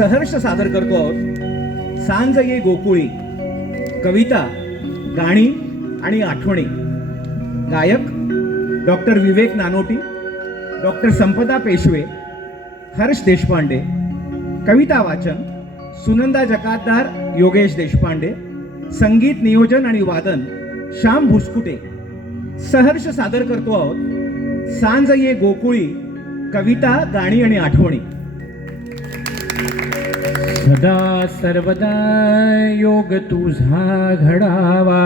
सहर्ष सादर करतो आहोत सांज ये गोकुळी, कविता, गाणी आणि आठवणी. गायक डॉक्टर विवेक नानोटी, डॉक्टर संपदा पेशवे, हर्ष देशपांडे. कविता वाचन सुनंदा जकातदार, योगेश देशपांडे. संगीत नियोजन आणि वादन श्याम भुसकुटे. सहर्ष सादर करतो आहोत सांज ये गोकुळी, कविता, गाणी आणि आठवणी. सदा सर्वदा योग तुझा घडावा,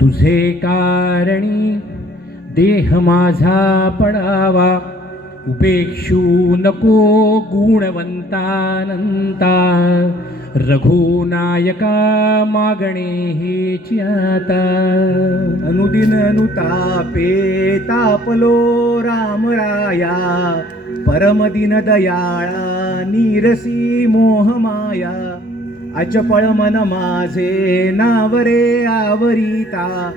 तुझे कारणी देह माझा पडावा. उपेक्षू नको गुणवंतानंता, रघुनायका मागणे हेची आता. अनुदिन अनुतापे तापलो रामराया, परमदिन दयाळा नीरसी मोहमाया. अचपळ मन माझे नावरे आवरिता,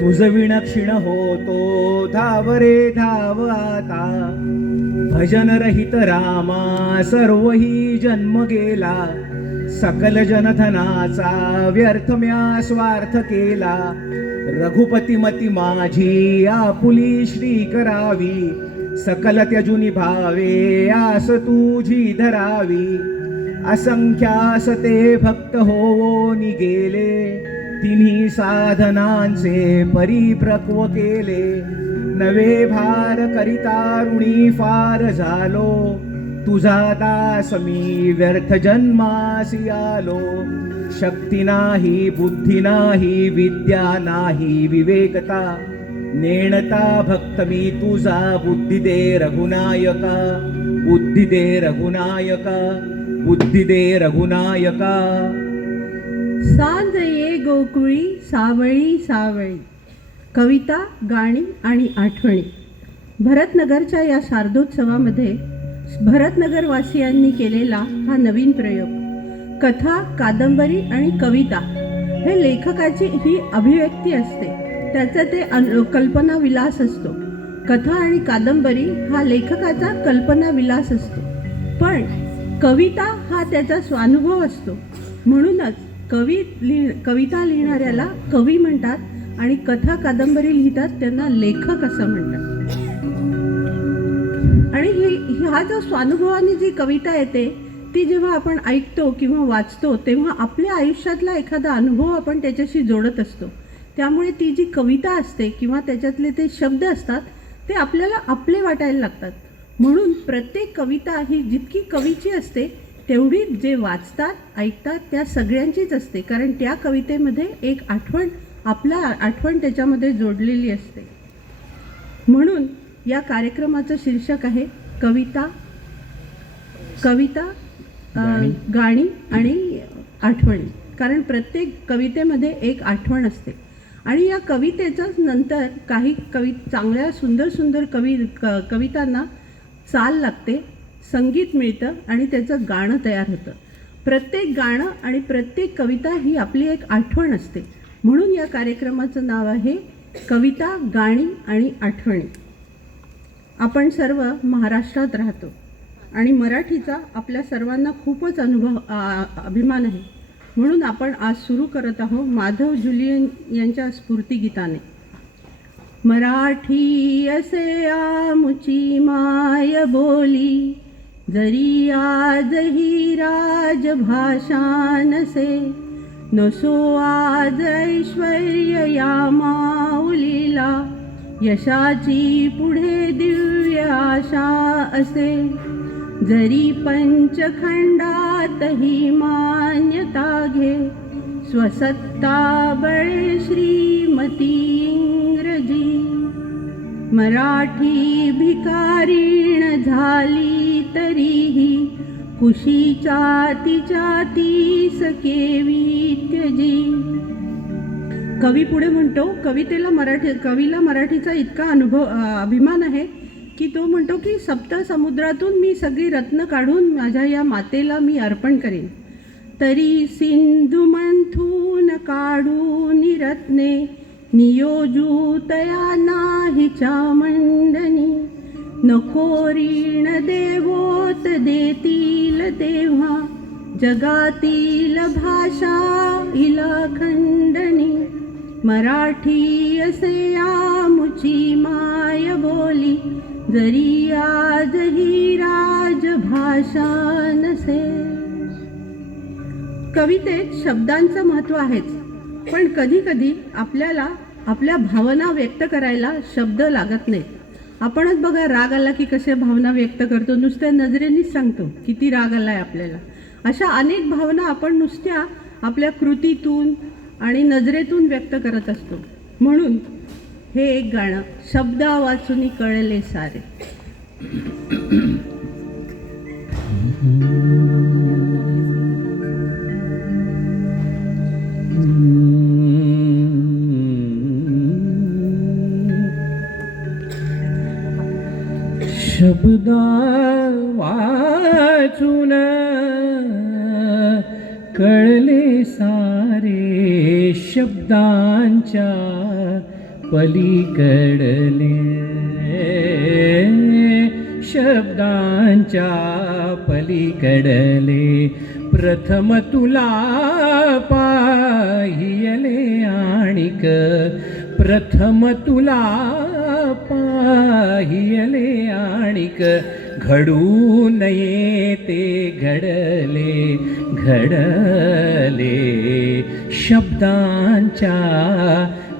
तुझ विणक्षीण होतो धावरे धाव आता. भजन रहित रामा सर्वही जन्म गेला, सकल जनधनाचा व्यर्थ म्या स्वार्थ केला. रघुपती मती माझी आपुली श्री करावी, सकल त्यजुनी भावे आस तुझी धरावी. असंख्यास ते भक्त होऊनी गेले, तिन्ही साधनांचे परिप्रक्व केले. नवे भार करिता ऋणी फार झालो, तुझा दास मी व्यर्थ जन्मासी आलो. शक्ती नाही, बुद्धी नाही, विद्या नाही, विवेकता नेणता भक्त मी तुझा. बुद्धी दे रघुनायका, बुद्धी दे रघुनायका, बुद्धी दे रघुनायका. सांज ये गोकुळी, सावळी सावळी. कविता, गाणी आणि आठवणी. भरतनगरच्या या शारदोत्सवामध्ये भरतनगरवासियांनी केलेला हा नवीन प्रयोग. कथा, कादंबरी आणि कविता हे लेखकाची ही अभिव्यक्ती असते, त्याचा ते कल्पना विलास असतो. कथा आणि कादंबरी हा लेखकाचा कल्पना विलास असतो, पण कविता हा त्याचा स्वानुभव असतो. म्हणूनच कविता लिहिणाऱ्याला कवी म्हणतात आणि कथा कादंबरी लिहितात त्यांना लेखक असं म्हणतात. आणि हा जो स्वानुभवाने जी कविता येते ती जेव्हा आपण ऐकतो किंवा वाचतो तेव्हा आपल्या आयुष्यातला एखादा अनुभव आपण त्याच्याशी जोडत असतो. त्यामुळे ती जी कविता असते किंवा त्याच्यातले ते शब्द असतात ते आपल्याला आपले वाटायला लागतात. म्हणून प्रत्येक कविता ही जितकी कवीची असते तेवढी जे वाचतात ऐकतात त्या सगळ्यांचीच असते, कारण त्या कवितेमध्ये एक आठवण त्याच्यामध्ये जोडलेली असते. म्हणून या कार्यक्रमाचं शीर्षक आहे कविता, गाणी आणि आठवणी. कारण प्रत्येक कवितेमध्ये एक आठवण असते आणि या कवितेच्याच नंतर काही चांगल्या सुंदर कवितांना चाल लागते, संगीत मिळतं आणि त्याचं गाणं तयार होतं. प्रत्येक गाणं आणि प्रत्येक कविता ही आपली एक आठवण असते. म्हणून या कार्यक्रमाचं नाव आहे कविता, गाणी आणि आठवणी. आपण सर्व महाराष्ट्रात राहतो आणि मराठीचा आपल्या सर्वांना खूपच अभिमान आहे. म्हणून आपण आज सुरू करत आहोत माधव जुलियन यांच्या स्फूर्तिगीताने. मराठी असे आमुची माय बोली, जरी आजही राजभाषा नसे. नसो आज ऐश्वर्य या माऊलीला, यशाची पुढे दिव्य आशा असे. जरी पंचखंडातही मान्यता घे, स्वसत्ता बळे श्रीमती इंग्रजी. मराठी भिकारीण झाली तरीही, कुशीच्या तिच्या तीस केवी त्यजी. कवी पुढे म्हणतो, कवीला मराठीचा इतका अभिमान आहे की तो म्हणतो की सप्त समुद्रातून मी सगळी रत्न काढून माझ्या या मातेला मी अर्पण करेन. तरी सिंधू मंथून काढून रत्ने, नियोजू तया नाहीच्या मंडनी. नको ऋण देवोत देतील तेव्हा, जगातील भाषा हिला खंडणी, मराठी असे आमुची माय बोली, जरी आज ही राजभाषा नसे. कवितेत शब्दांचं महत्त्व आहेच, पण कधी कधी आपल्याला आपल्या भावना व्यक्त करायला शब्द लागत नाहीत. आपणच बघा, राग आला की कशा भावना व्यक्त करतो, नुसत्या नजरेनेच सांगतो किती राग आलाय आपल्याला. अशा अनेक भावना आपण नुसत्या आपल्या कृतीतून आणि नजरेतून व्यक्त करत असतो. म्हणून हे एक गाणं, शब्द वाचून कळले सारे. शब्द वाचून कळले सारे, शब्दांच्या पलीकडले, शब्दांच्या पलीकडले. प्रथम तुला पाहियले आणिक, प्रथम तुला पाहियले आणिक, घडू नये ते घडले, घडले. शब्दांच्या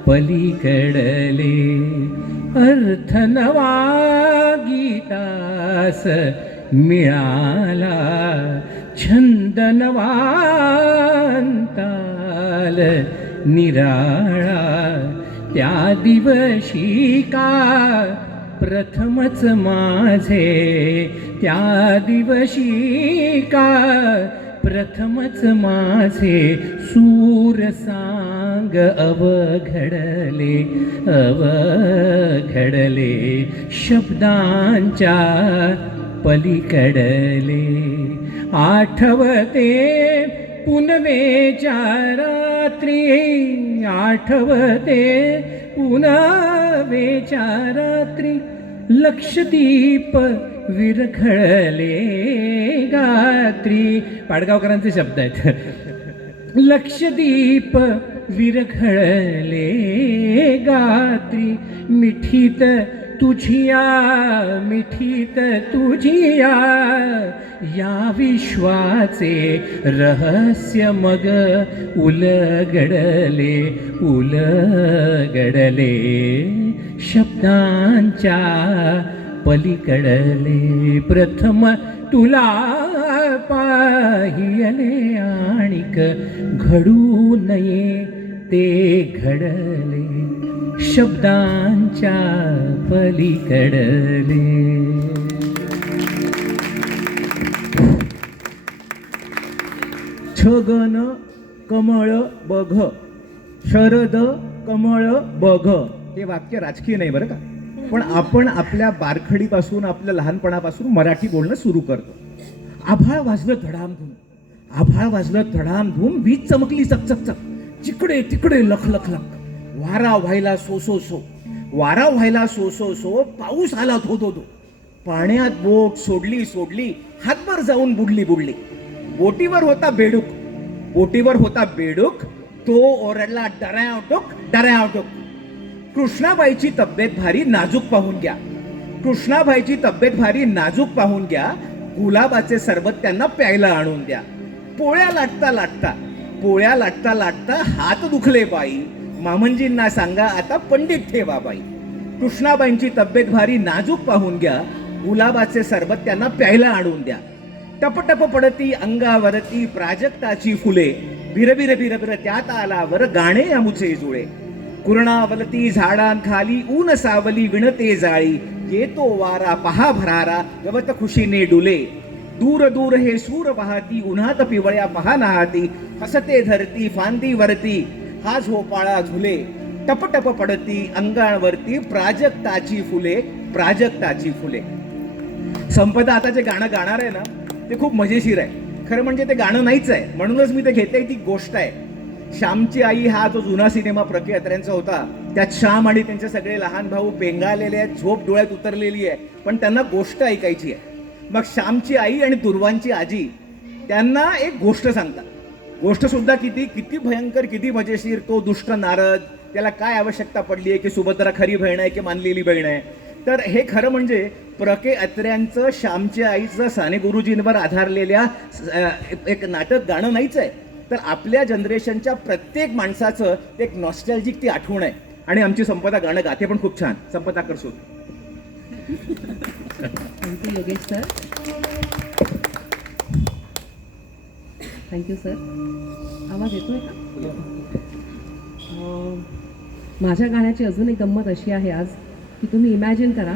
पलीकडले. अर्थ नवा गीतास मिळाला, छंद नवा अंताल निराळा. त्या दिवशी का प्रथमच माझे, त्या दिवशी का प्रथमच माझे, सूर सांग अवघडले, अवघडले. शब्दांच्या पलीकडले. आठवते पुनवेच्या रात्री, आठवते पुनवेच्या रात्री, लक्षदीप विरघळले गात्री. पाडगावकरांचे शब्द आहेत. लक्षदीप विरघळले गात्री, मिठीत तुझिया, मिठीत तुझिया, या विश्वाचे रहस्य मग उलगडले, उलगडले. शब्दांच्या पलीकडले. प्रथम तुला पाहियले आणिक, घडू नये ते घडले. शब्दांच्या पलीकडले. छगन कमळ बघ, शरद कमळ बघ. हे वाक्य राजकीय नाही बरं का, पण आपण आपल्या बारखडीपासून, आपल्या लहानपणापासून मराठी बोलणं सुरू करतो. आभाळ वाजलं धडामधूम, आभाळ वाजलं धडामधूम, वीज चमकली चकचक, चिकडे तिकडे लख लख लख. वारा व्हायला सो सो सो, वारा व्हायला सो सो सो, पाऊस आला धो धो धो. पाण्यात बोट सोडली सोडली, हातभर जाऊन बुडली बुडली. बोटीवर होता बेडूक, बोटीवर होता बेडूक, तो ओरडला डरावटोक डरावटोक. कृष्णाबाईची तब्येत भारी नाजूक पाहून घ्या, कृष्णाबाईची तब्येत भारी नाजूक पाहून घ्या. गुलाबाचे सरबत त्यांना प्यायला आणून द्या. पोळ्या लाटता लाटता, पोळ्या लाटता लाटता हात दुखले बाई, मामंजींना सांगा आता पंडित ठेवा बाई. कृष्णाबाईंची तब्येत भारी नाजूक पाहून घ्या, गुलाबाचे सरबत त्यांना प्यायला आणून द्या. टपटप पडती अंगावरती प्राजक्ताची फुले, बिरबिर बिरबिर त्यात आलावर गाणे अमुचे जुळे. कुरणावलती झाडांखाली ऊन सावली विणते जाळी, येतो वारा पहा भरारा गवत खुशीने डुले. दूर दूर हे सूर पाहती उन्हात पिवळ्या पहा नाहती, हसते धरती फांदीवरती हा झोपाळा झुले. टपटप पडती अंगावरती प्राजक्ताची फुले, प्राजक्ताची फुले. संपदा आता जे गाणं गाणार आहे ना, ते खूप मजेशीर आहे. खरं म्हणजे ते गाणं नाहीच आहे, म्हणूनच मी ते घेते, ती गोष्ट आहे. श्यामची आई हा जो जुना सिनेमा प्रके अत्र्यांचा होता, त्यात श्याम आणि त्यांचे सगळे लहान भाऊ पेंगाळलेले आहेत, झोप डोळ्यात उतरलेली आहे, पण त्यांना गोष्ट ऐकायची आहे. मग श्यामची आई आणि दुर्वांची आजी त्यांना एक गोष्ट सांगतात. गोष्ट सुद्धा किती किती भयंकर, किती मजेशीर. तो दुष्ट नारद, त्याला काय आवश्यकता पडली आहे की सुभद्रा खरी बहीण आहे की मानलेली बहीण आहे. तर हे खरं म्हणजे प्रके अत्र्यांचं श्यामच्या आईचं साने गुरुजींवर आधारलेल्या एक नाटक गाणं नाहीच आहे, तर आपल्या जनरेशनच्या प्रत्येक माणसाचं एक नॉस्टॅल्जिक ती आठवण आहे. आणि आमची संपदा गाणं गाते पण खूप छान. Sampada Karsod. Thank you Yogesh sir. Thank you sir. आवाज येतोय का? माझ्या गाण्याची अजून एक गंमत अशी आहे आज की तुम्ही इमॅजिन करा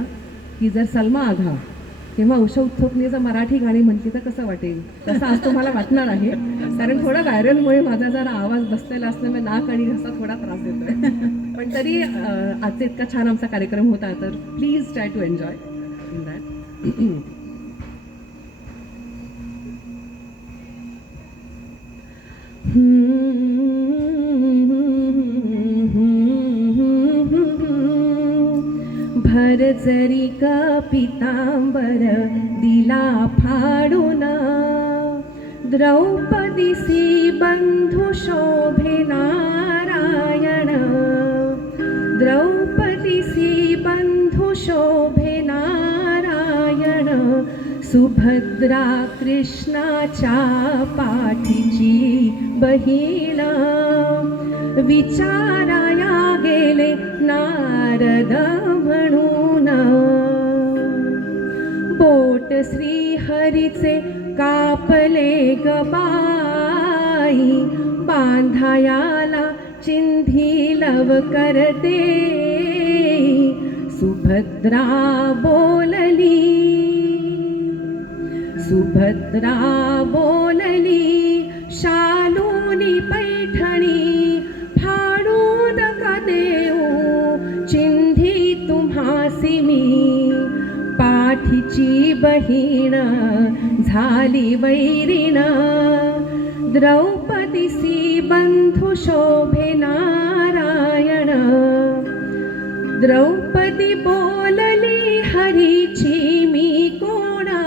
की जर सलमा आघा किंवा उषा उत्थोपने जर मराठी गाणी म्हटली तर कसं वाटेल, तसं आज तुम्हाला वाटणार आहे. कारण थोडा व्हायरलमुळे माझा जरा आवाज बसलेला असल्यामुळे नाक आणि घसा थोडा त्रास देतोय. पण तरी आजचा इतका छान आमचा कार्यक्रम होता, तर please try to enjoy in that. भर जरी का पितांबर दिला फाडून, द्रौपदीसी बंधू शोभे नारायण, द्रौपदीसी बंधू शोभे नारायण, सुभद्रा कृष्णाच्या पाठीची बहीण, विचाराया गेले नारद म्हणून, बोट श्रीहरीचे कापले गबाई, बांधायाला चिंधी लव करते, सुभद्रा बोलली, सुभद्रा बोलली, शालूनी पैठणी फाडून का देऊ, चिंधी तुम्हासी मी, पाठीची बहीण झाली वैरीण, द्रौपदीसी बंधू शोभे नारायण, द्रौपदी बोलली हरीची मी कोणा,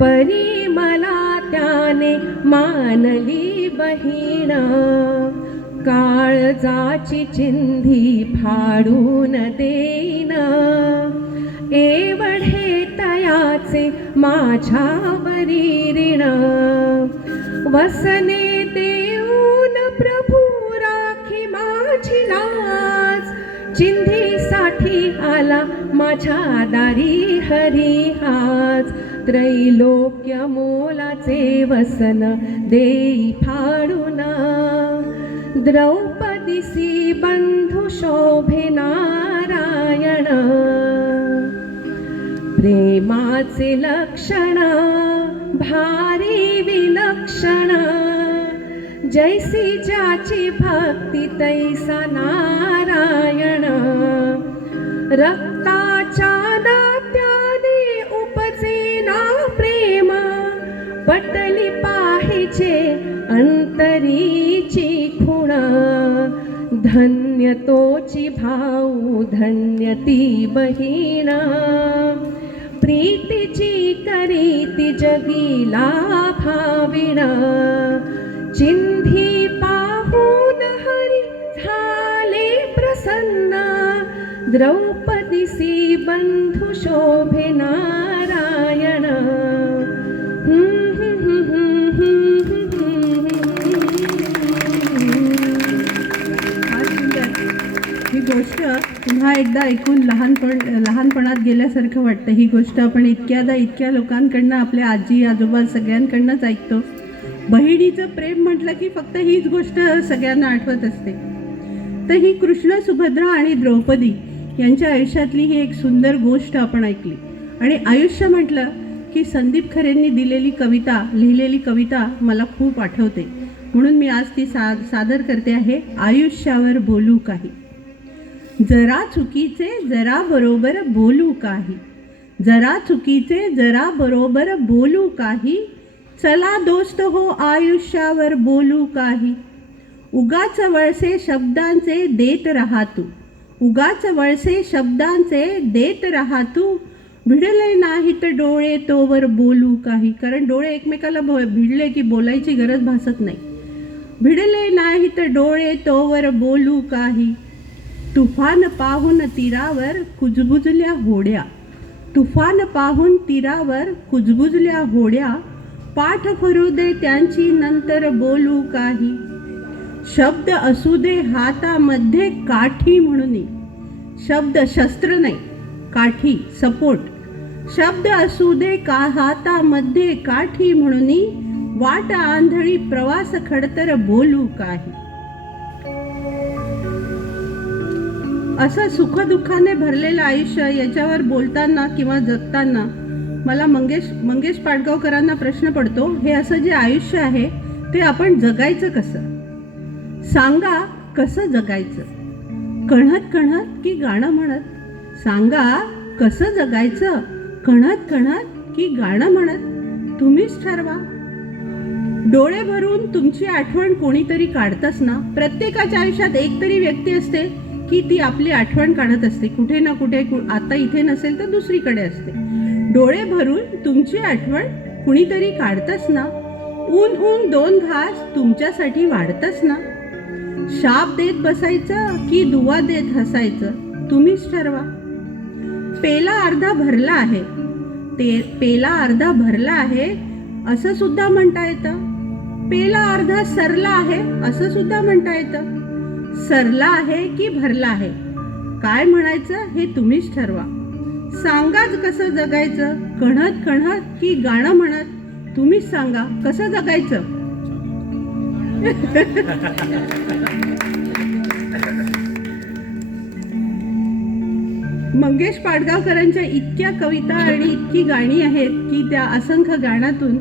परी मला त्याने मानली बहीण, काळजाची चिंधी फाडून देईन, एवढे तयाचे माझ्यावरी ऋण, वसने देऊन प्रभू राखी माझी लाज, चिंधीसाठी आला माझ्या दारी हरी आज, त्रैलोक्य मोलाचे वसन देई फाडून, द्रौपदीसी बंधू शोभे नारायण, प्रेमाचे लक्षण भारी विलक्षण, जैसी ज्याची भक्ती तैसा नारायण, रक्ताच्या नात्याने उपजे ना प्रेम, पटली पाहिजे अंतरीची खुण, धन्य तोची भाऊ धन्य ती बहीण, प्रीतीची करीती जगीला भाविण, चिंधी पाहून हरी झाले प्रसन्न, द्रौपदीसी बंधू शोभे नारायण. ही गोष्ट पुन्हा एकदा ऐकून लहानपणात गेल्यासारखं वाटतं. ही गोष्ट आपण इतक्या लोकांकडनं, आपल्या आजी आजोबा सगळ्यांकडनंच ऐकतो. बहिणीचं प्रेम म्हटलं की फक्त हीच गोष्ट सगळ्यांना आठवत असते. तर ही कृष्ण, सुभद्रा आणि द्रौपदी यांच्या आयुष्यातली ही एक सुंदर गोष्ट आपण ऐकली. आणि आयुष्य म्हटलं की संदीप खरेंनी लिहिलेली कविता मला खूप आठवते, म्हणून मी आज ती सादर करते आहे. आयुष्यावर बोलू काही, जरा चुकीचे जरा बरोबर बोलू काही, जरा चुकीचे जरा बरोबर बोलू काही, चला दोस्त हो आयुष्यावर बोलू काही, उगाच वळसे शब्दांचे देत राहा तू, उगाच वळसे शब्दांचे देत राहा तू, भिडले नाहीत डोळे तोवर बोलू काही. कारण डोळे एकमेकाला भिडले की बोलायची गरज भासत नाही. भिडले नाहीत डोळे तोवर बोलू काही, तुफान पाहून तीरावर कुजबुजल्या होड्या, तुफान पाहून तीरावर कुजबुजल्या होड्या, पाठ फरू दे त्यांची नंतर बोलू काही. शब्द असू दे हातामध्ये काठी म्हणून, शब्द शस्त्र नाही, काठी सपोर्ट. शब्द असू दे का हातामध्ये काठी म्हणून, वाट आंधळी प्रवास खडतर बोलू काही. असं सुखदुःखाने भरलेलं आयुष्य याच्यावर बोलताना किंवा जगताना मला मंगेश पाडगावकरांना प्रश्न पडतो, हे असं जे आयुष्य आहे ते आपण जगायचं कसं? सांगा कसं जगायचं? कणत कणत की गाणं म्हणत? सांगा कसं जगायचं? कणत कणत की गाणं म्हणत? तुम्हीच ठरवा. डोळे भरून तुमची आठवण कोणीतरी काढतच ना. प्रत्येकाच्या आयुष्यात एक तरी व्यक्ती असते की ती आपली आठवण काढत असते, कुठे ना कुठे. आता इथे नसेल तर दुसरीकडे असते. डोळे भरून तुमची आठवण कुणीतरी काढतच ना. ऊन ऊन दोन घास तुमच्यासाठी वाढतच ना. शाप देत बसायचं की दुवा देत हसायचं? तुम्हीच ठरवा. पेला अर्धा भरला आहे, ते पेला अर्धा भरला आहे असं सुद्धा म्हणता येतं. पेला अर्धा सरला आहे असं सुद्धा म्हणता येतं. सरला आहे की भरला आहे, काय म्हणायचं हे तुम्हीच ठरवा. सांगाच कसं जगायचं? कणत कणत की गाणं म्हणत? तुम्हीच सांगा कसं जगायचं. मंगेश पाडगावकरांच्या इतक्या कविता आणि इतकी गाणी आहेत की त्या असंख्य गाण्यातून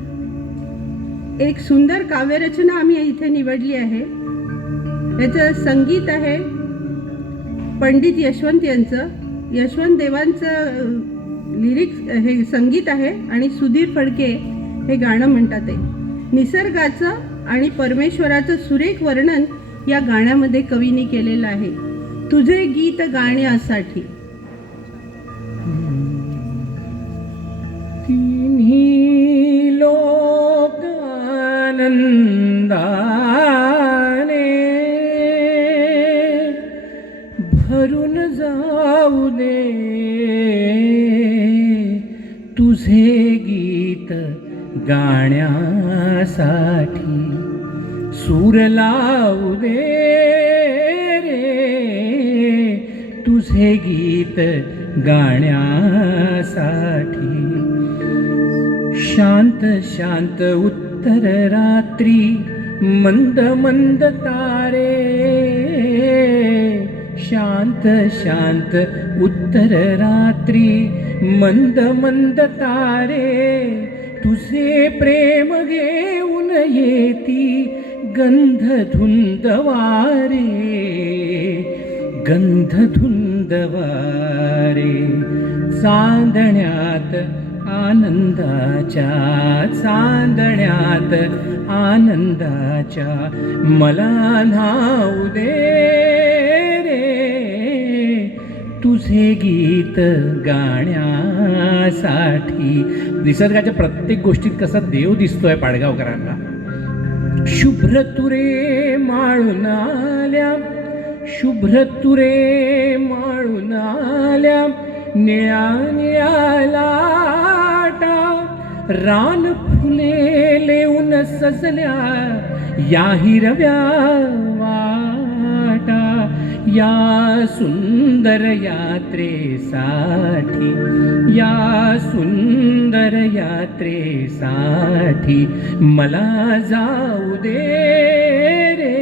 एक सुंदर काव्यरचना आम्ही इथे निवडली आहे. याचं संगीत आहे पंडित यशवंत यांचं, यशवंत देवांचं लिरिक्स हे संगीत आहे आणि सुधीर फडके हे गाणं म्हणतात. ते निसर्गाचं आणि परमेश्वराचं सुरेख वर्णन या गाण्यामध्ये कवीने केलेलं आहे. तुझे गीत गाण्यासाठी. तिन्ही लोक आनंदाने भरून जाऊ दे, तुझे गीत गाण्यासाठी सूर लावू दे रे, तुझे गीत गाण्यासाठी. शांत शांत उत्तर रात्री मंद मंद तारे, शांत शांत उत्तर रात्री मंद मंद तारे, तुझे प्रेम घेऊन येती गंध धुंद वारे, गंध धुंद वारे. चांदण्यात आनंदाच्या, चांदण्यात आनंदाच्या मला न्हाऊ दे रे, तुझे गीत गाण्यासाठी. निसर्गाच्या प्रत्येक गोष्टीत कसा देव दिसतोय पाडगावकरांना. शुभ्र तुरे माळून आल्या, शुभ्र तुरे माळून आल्या, निळ्या निळ्या लाटा, रान फुले लेऊन सजल्या या हिरव्या वाटा. या सुंदर यात्रेसाठी, या सुंदर यात्रेसाठी मला जाऊ दे रे,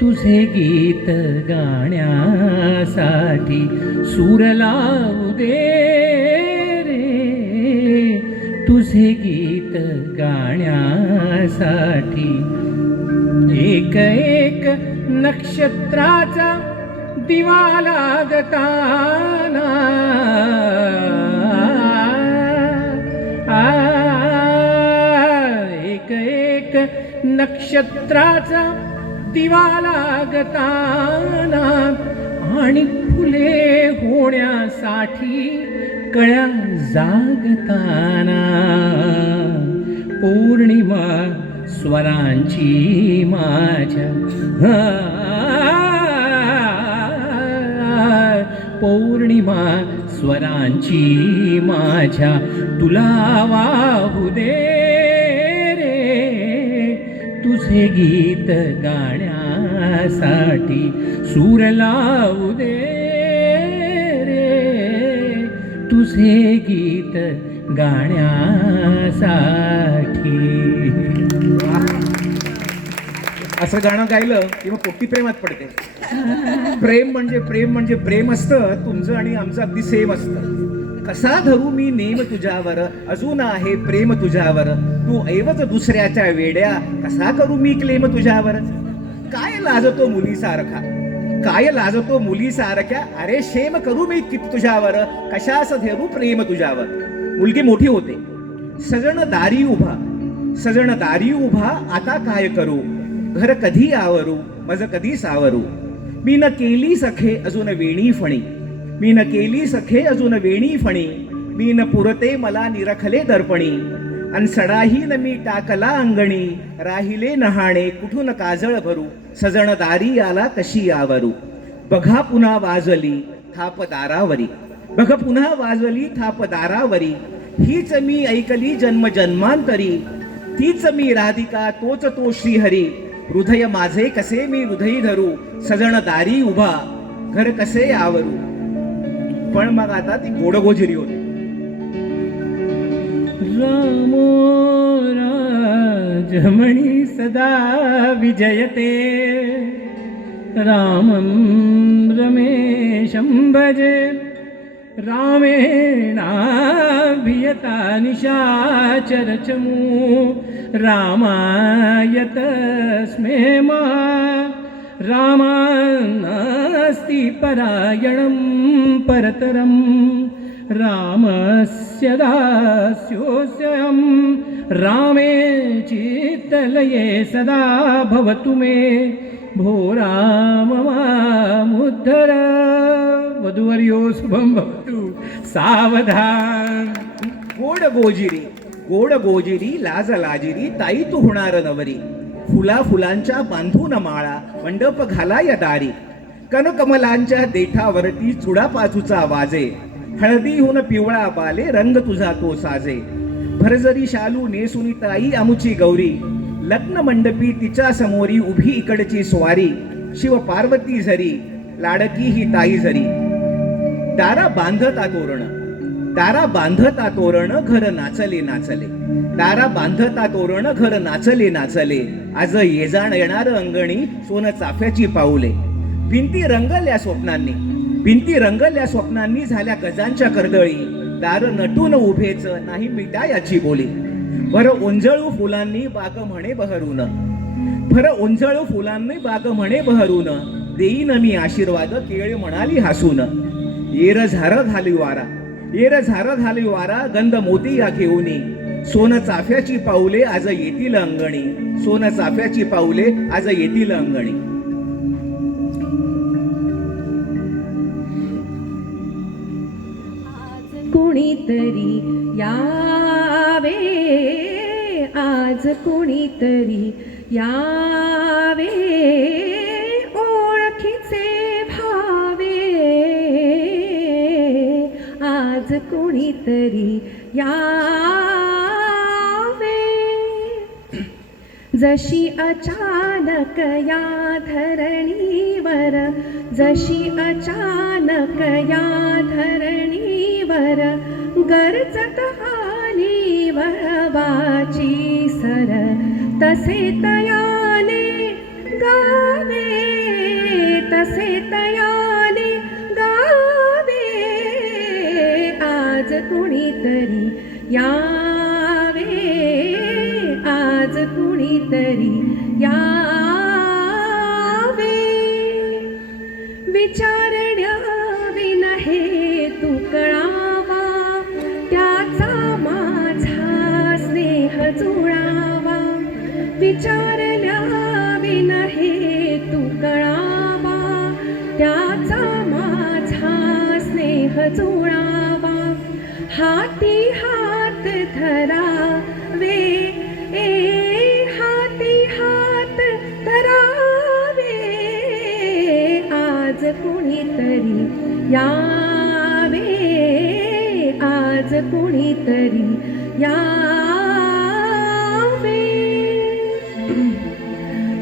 तुझे गीत गाण्यासाठी सूर लावू दे रे, तुझे गीत गाण्यासाठी. एक एक नक्षत्राचा दिवा लागताना, एक एक नक्षत्राचा दिवा लागताना आणि फुले होण्यासाठी कळ्या जागताना पौर्णिमा स्वरांची माझ्या पौर्णिमा स्वरांची माझ्या तुला वाहू दे रे तुझे गीत गाण्यासाठी सूर लावू दे रे तुझे गीत गाण्यासाठी. असं गाणं गायलं किंवा पोटी प्रेमात पडते. प्रेम म्हणजे प्रेम म्हणजे प्रेम असतं. तुमचं आणि आमचं अगदी सेम असतं. कसा धरू मी नेम तुझ्यावर, अजून आहे प्रेम तुझ्यावर, तू ऐवज दुसऱ्याच्या वेड्या, कसा करू मी क्लेम तुझ्यावर. काय लाजतो मुलीसारखा, काय लाजतो मुलीसारख्या, अरे शेम करू मी कित तुझ्यावर, कशास धरू प्रेम तुझ्यावर. मुलगी मोठी होते. सजण दारी उभा, सजण दारी उभा, आता काय करू, घर कधी आवरू, मज कधी सावरू. मी न केली सखे अजून वेणी फणी, मी न केली सखे अजून वेणी फणी, मी न पुरते मला निरखले दर्पणी. अन सडाही न मी टाकला अंगणी, राहिले नहाणे कुठून काजळ भरू, सजण दारी आला कशी आवरू. बघा पुन्हा वाजली थाप दारावरी, बघ पुन्हा वाजली थाप दारावरी, हीच मी ऐकली जन्म जन्मांतरी, तीच मी राधिका तोच तो श्रीहरी. हृदय माझे कसे मी हृदयी धरू, सजण दारी उभा घर कसे आवरू. पण मग आता ती गोडगोजिरी होती. रामो राजमणी सदा विजयते, रामं रमेशं भजे, रामेणाभियता निशाचर चमू, रामाय तस्मै महा, रामानास्ति परायणं परतरं, रामस्य दास्योऽस्यहं, रामे चित्तलये सदा भवतु मे, भो राम मामुद्धर. वधूवर्यो शुभं भवतु सावधान. गोड गोजिरी, गोड गोजिरी, लाज लाजिरी, ताई तू होणार नवरी. फुला फुलांच्या बांधून माळा, मंडप घाला या दारी. कनकमलांच्या देठावरती चुडापाचूचा वाजे, हळदीहून पिवळा बाले रंग तुझा तो साजे. भरजरी शालू नेसुनी ताई आमुची गौरी, लग्न मंडपी तिच्या समोरी उभी इकडची स्वारी. शिव पार्वती झरी, लाडकी ही ताई झरी. दारा बांधता तोरण, दारा बांधता तोरण, घर नाचले नाचले. दारा बांधता तोरण, घर नाचले नाचले. आज येजाण येणार अंगणी, सोन चाफ्याची पाऊले. भिंती रंगल्या स्वप्नांनी, भिंती रंगल्या स्वप्नांनी, झाल्या गजांच्या कर्दळी. दार नटून उभेच नाही मिटा याची बोली. भर ओंजळू फुलांनी बाग म्हणे बहरून, भर ओंजळू फुलांनी बाग म्हणे बहरून. देईन मी आशीर्वाद केळ म्हणाली हसून. येर झार झाली वारा, येर झार झाली वारा, गंध मोती या घेऊनी. सोन चाफ्याची पाऊले आज येतील अंगणी, सोन चाफ्याची पाऊले आज येतील अंगणी. कुणीतरी यावे, आज कुणीतरी यावे, ओळखीचे भावे. आज कुणीतरी यावे, जशी अचानक या धरणीवर, जशी अचानक या धरणीवर, गरजत आली वळवाची सर. तसे तयाने गावे, तसे तयाने गावे. आज कुणीतरी यावे, आज कुणीतरी यावे. विचारण्या विन हे तू कळावा, त्याचा माझा स्नेह जुळावा. विचारल्या विन हे जोडावा, हाती हात धरावे, हाती हात धरावे, आज कुणीतरी यावे, आज कुणीतरी यावे,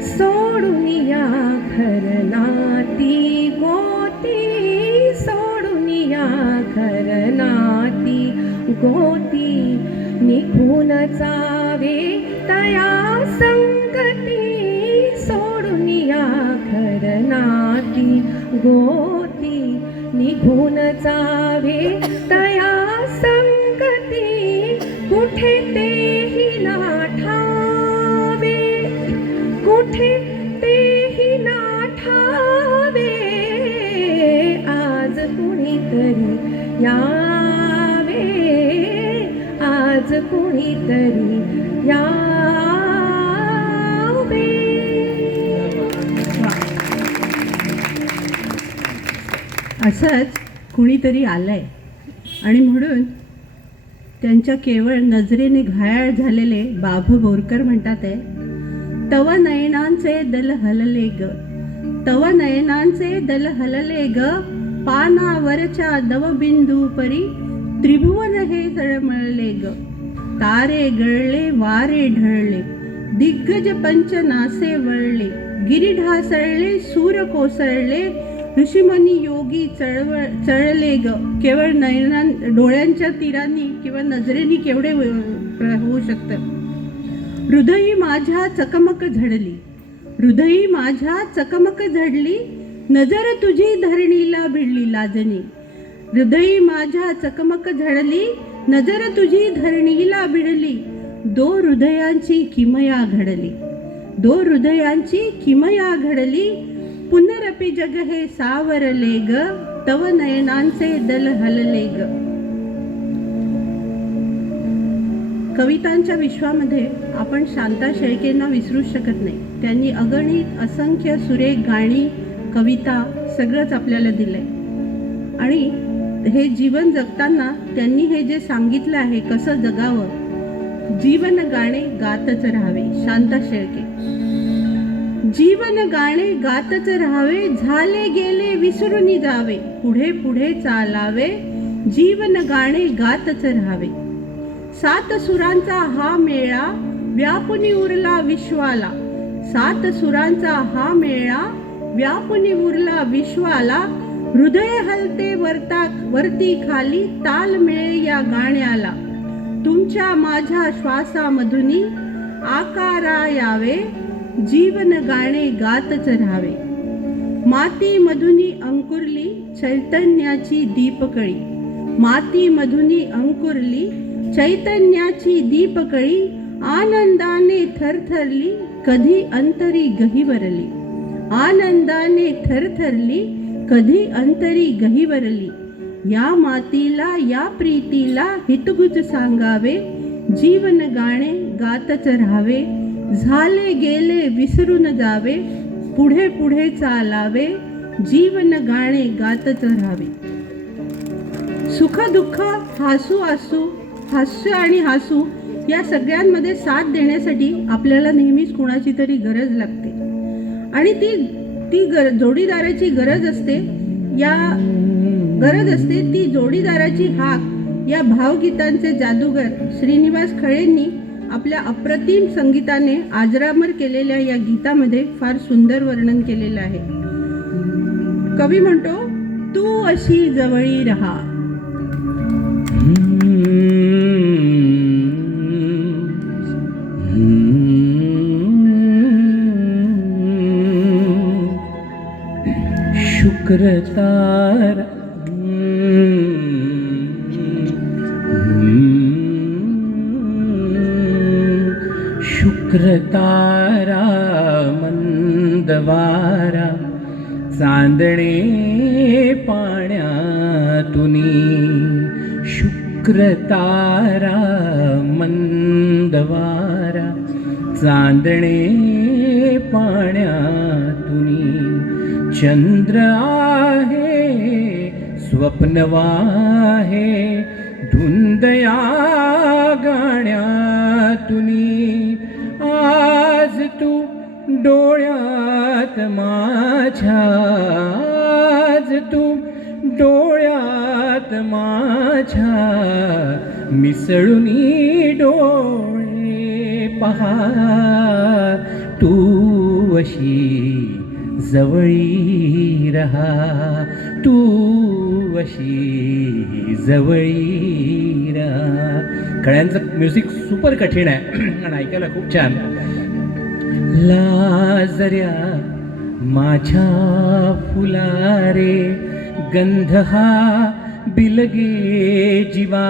सोडून या घर नाती गोती, सोडून या घर नाती गोती, निघून जावे तया संगती, सोडून या घर नाती गोती, निघून जावे तया संगती, कुठे तेही ना ठावे, कुठे तेही ना ठावे, आज कुणीतरी यावे, आज कुणीतरी यावे. असंच कुणीतरी आलंय आणि म्हणून त्यांच्या केवळ नजरेने घायाळ झालेले बाभू बोरकर म्हणतात आहे, तव नयनांचे दल हलले ग, तव नयनांचे दल हलले ग, पानावरच्या दवबिंदू परी त्रिभुवन हे तळमळले ग, तारे गळले वारे ढळले, दिग्गज पंचनासे वळले, गिरी ढासळले सूर कोसळले, ऋषीमुनी योगी चळले ग. केवळ डोळ्यांच्या तीरांनी किंवा नजरेनी केवढे होऊ शकतं. हृदयी माझ्या चकमक झडली, हृदयी माझ्या चकमक झडली, नजर तुझी धरणीला भिडली लाजणी, हृदयी माझ्या चकमक झडली, नजर तुझी धरणीला भिडली, दो हृदयांची किमया घडली, दो हृदयांची किमया घडली, पुनरपि जग हे सावरले ग, तव नयनांचे दल हलले ग. कवितांच्या विश्वामध्ये आपण शांता शेळकेंना विसरूच शकत नाही. त्यांनी अगणित असंख्य सुरेख गाणी, कविता सगळंच आपल्याला दिलंय आणि हे जीवन जगताना त्यांनी हे जे सांगितलं आहे कसं जगावं, जीवन गाणे गातच राहावे. शांता शेळके. जीवन गाणे गातच राहावे, झाले गेले विसरून जावे, पुढे पुढे चालावे, जीवन गाणे गातच राहावे. सात सुरांचा हा मेळा व्यापुनी उरला विश्वाला, सात सुरांचा हा मेळा व्यापुनी उरला विश्वाला, हृदय हलते वरती खाली, ताल मिळे या गाण्याला, तुमच्या माझ्या श्वासामधुनी आकारा यावे, जीवन गाणे गातच राहावे. माती मधुनी अंकुरली चैतन्याची दीपकळी, माती मधुनी अंकुरली चैतन्याची दीपकळी, आनंदाने थरथरली कधी अंतरी गहिवरली, आनंदाने थरथरली कधी अंतरी गहिवरली. या मातीला या प्रीतीला हितगुज सांगावे, जीवन गाणे गातच राहावे, झाले गेले विसरून जावे, पुढे पुढे चालावे, जीवन गाणे गातच राहावे. सुख दुःख हासू हास्य आणि हसू या सगळ्यांमध्ये साथ देण्यासाठी आपल्याला नेहमीच कुणाची तरी गरज लागते आणि ती जोडीदाराची गरज असते. या गरज असते ती जोडीदाराची हाक या भावगीतांचे जादूगर श्रीनिवास खळेंनी आपल्या अप्रतिम संगीताने आजरामर केलेल्या या गीतामध्ये फार सुंदर वर्णन केलेलं आहे. कवी म्हणतो, तू अशी जवळी रहा. शुक्रतार शुक्रतारा मंदवारा चांदणे पाण्यातुनी, शुक्रतारा मंदवारा चांदणे पाण्यातुनी, चंद्र आहे स्वप्नवाहे धुंदया गाण्यातुनी आज तू डोळ्यात माझ्या आज तू डोळ्यात माझ्या मिसळुनी डोळे पहा तू अशी जवळी रहा तू अशी जवळी रहा. कळ्यांचं म्युझिक सुपर कठीण आहे आणि ऐकायला खूप छान. लाजऱ्या माझ्या फुलारे गंध हा बिलगे जीवा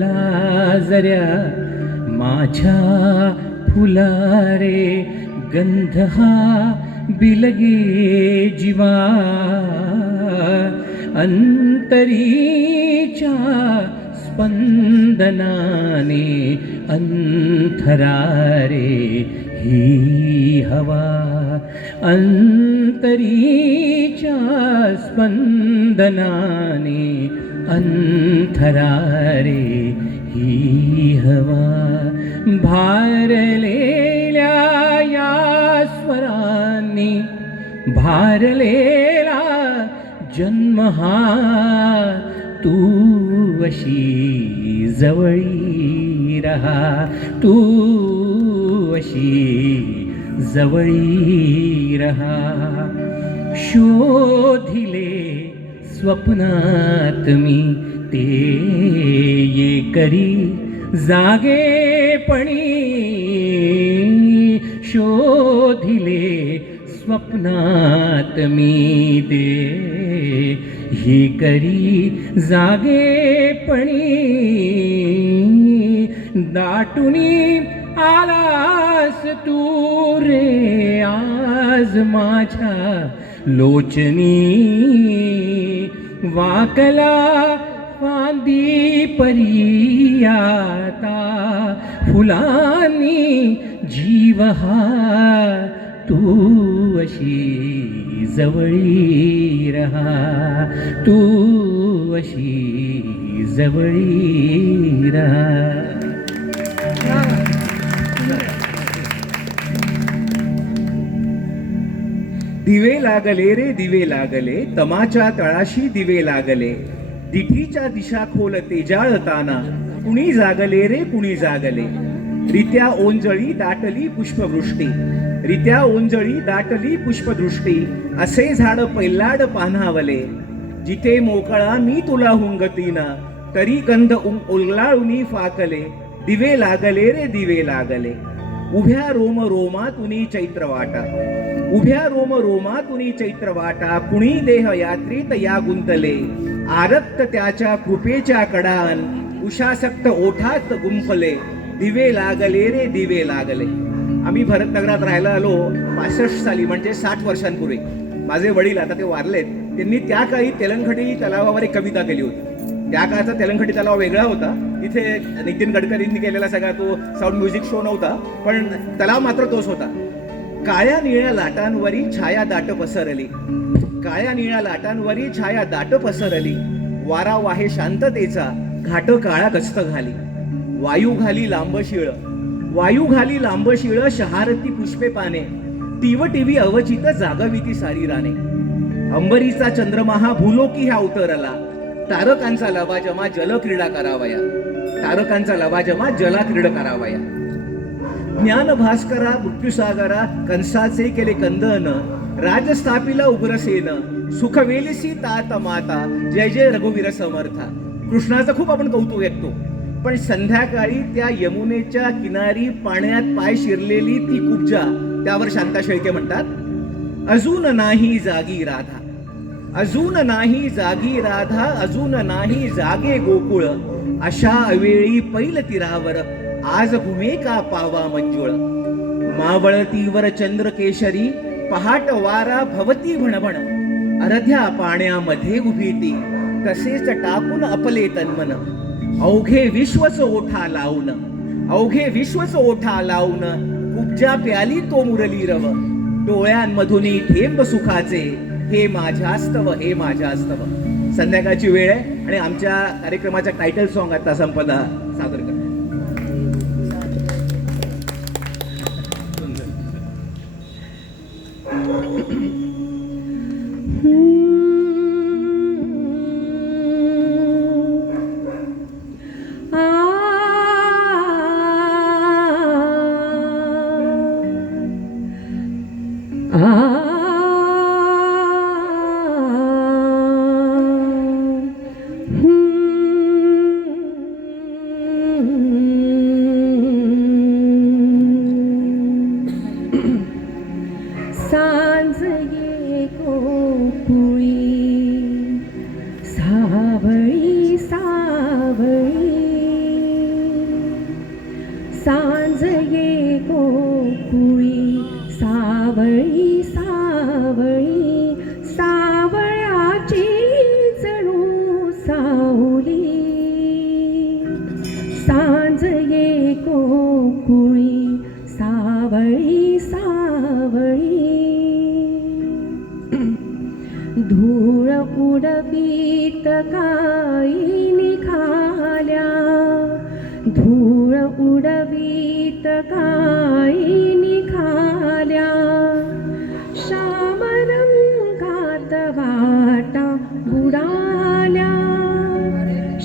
लाजऱ्या माझ्या फुलारे गंध हा बिलगे जीवा अंतरीच्या स्पंदनाने अंथरारे ही हवा अंतरीच्या स्पंदनाने अंथरारे ही हवा भारलेल्या या स्वरांनी भारलेला जन्म हा तू अशी जवळी रहा तू अशी जवळी रहा. शोधिले स्वप्नात मी ते ये करी जागेपणी शोधिले स्वप्नात मी ते ही करी जागेपणी दाटुनी आलास तू रे आज माझ्या लोचनी वाकला फांदी परियाता फुलांनी जीव हा तू अशी जवळी रहा तू अशी जवळी रहा. दिवे लागले रे दिवे लागले तमाच्या तळाशी दिवे लागले दिठीच्या दिशा खोल तेजाळताना कुणी जागले रे कुणी जागले रित्या ओंजळी दाटली पुष्पवृष्टी रित्या ओंजळी दाटली पुष्पदृष्टी असे झाड पैलाड पान्हावले जिथे मोकळा मी तुला हुंगतीना तरी गंध उल्लाळुनी फाकले दिवे लागले रे दिवे लागले उभ्या रोम रोमातुनी चैत्र वाटा उभ्या रोम रोमातुनी चैत्र वाटा कुणी देह यात्रेत या गुंतले आरक्त त्याच्या कृपेच्या कडान उषासक्त ओठात गुंफले दिवे लागले रे दिवे लागले. आम्ही भरतनगरात राहायला आलो 65 साली म्हणजे 60 वर्षांपूर्वी. माझे वडील आता ते वारलेत. त्यांनी त्या काळी तेलंगखडी तलावावर एक कविता केली होती. त्या काळचा तेलंगखडी तलाव वेगळा होता. तिथे नितीन गडकरींनी केलेला सगळा तो साऊंड म्युझिक शो नव्हता, पण तलाव मात्र तोच होता. काळ्या निळ्या लाटांवरी छाया दाट पसरली काळ्या निळ्या लाटांवरी छाया दाट पसरली वारा वाहे शांततेचा घाट काळा गस्त घाली वायू घाली लांब शिळ शहारती पुष्पे पाने टीवी अवचित जागविती सारी राणे अंबरीचा चंद्रमहा भूलोकी ह्या उतरला तारकांचा लवाजमा जलक्रीडा करावया ज्ञान भास्करा मृत्यूसागरा कंसाचे केले कंदन राजस्थापिला उग्रसेन सुखवेलिसी तात माता जय जय रघुवीर समर्था. कृष्णाचं खूप आपण कौतुक ऐकतो, पण संध्याकाळी त्या यमुनेच्या किनारी पाण्यात पाय शिरलेली ती कुब्जा त्यावर शांता शेळके म्हणतात अजून नाही जागी राधा अजून नाही जागे गोकुळ अशा अवेळी पैल तीरावर आज घुमे का पावा मंजुळ मावळतीवर चंद्र केशरी पहाट वारा भवती भणभण अर्ध्या पाण्यामध्ये उभी ती तसेच टाकून आपले तन्मन अवघे विश्वच ओठा लावून कुब्जा प्याली तो मुरली रव डोळ्यांमधून थेंब सुखाचे हे माझ्यास्तव हे माझ्यास्तव. संध्याकाळची वेळ आहे आणि आमच्या कार्यक्रमाचा टायटल सॉन्ग आता संपदा सादर करतो. सांज ये गोकुळी सावळी सावळी, सांज ये गोकुळी सावळी सावळी, सावळ्याची जणू सावली. सांज ये गोकुळी सावळी सावळी, धूळ उडवीत काई निघाल्या, धूळ उडवीत काई निघाल्या, श्याम रंगात वाटा बुडाल्या,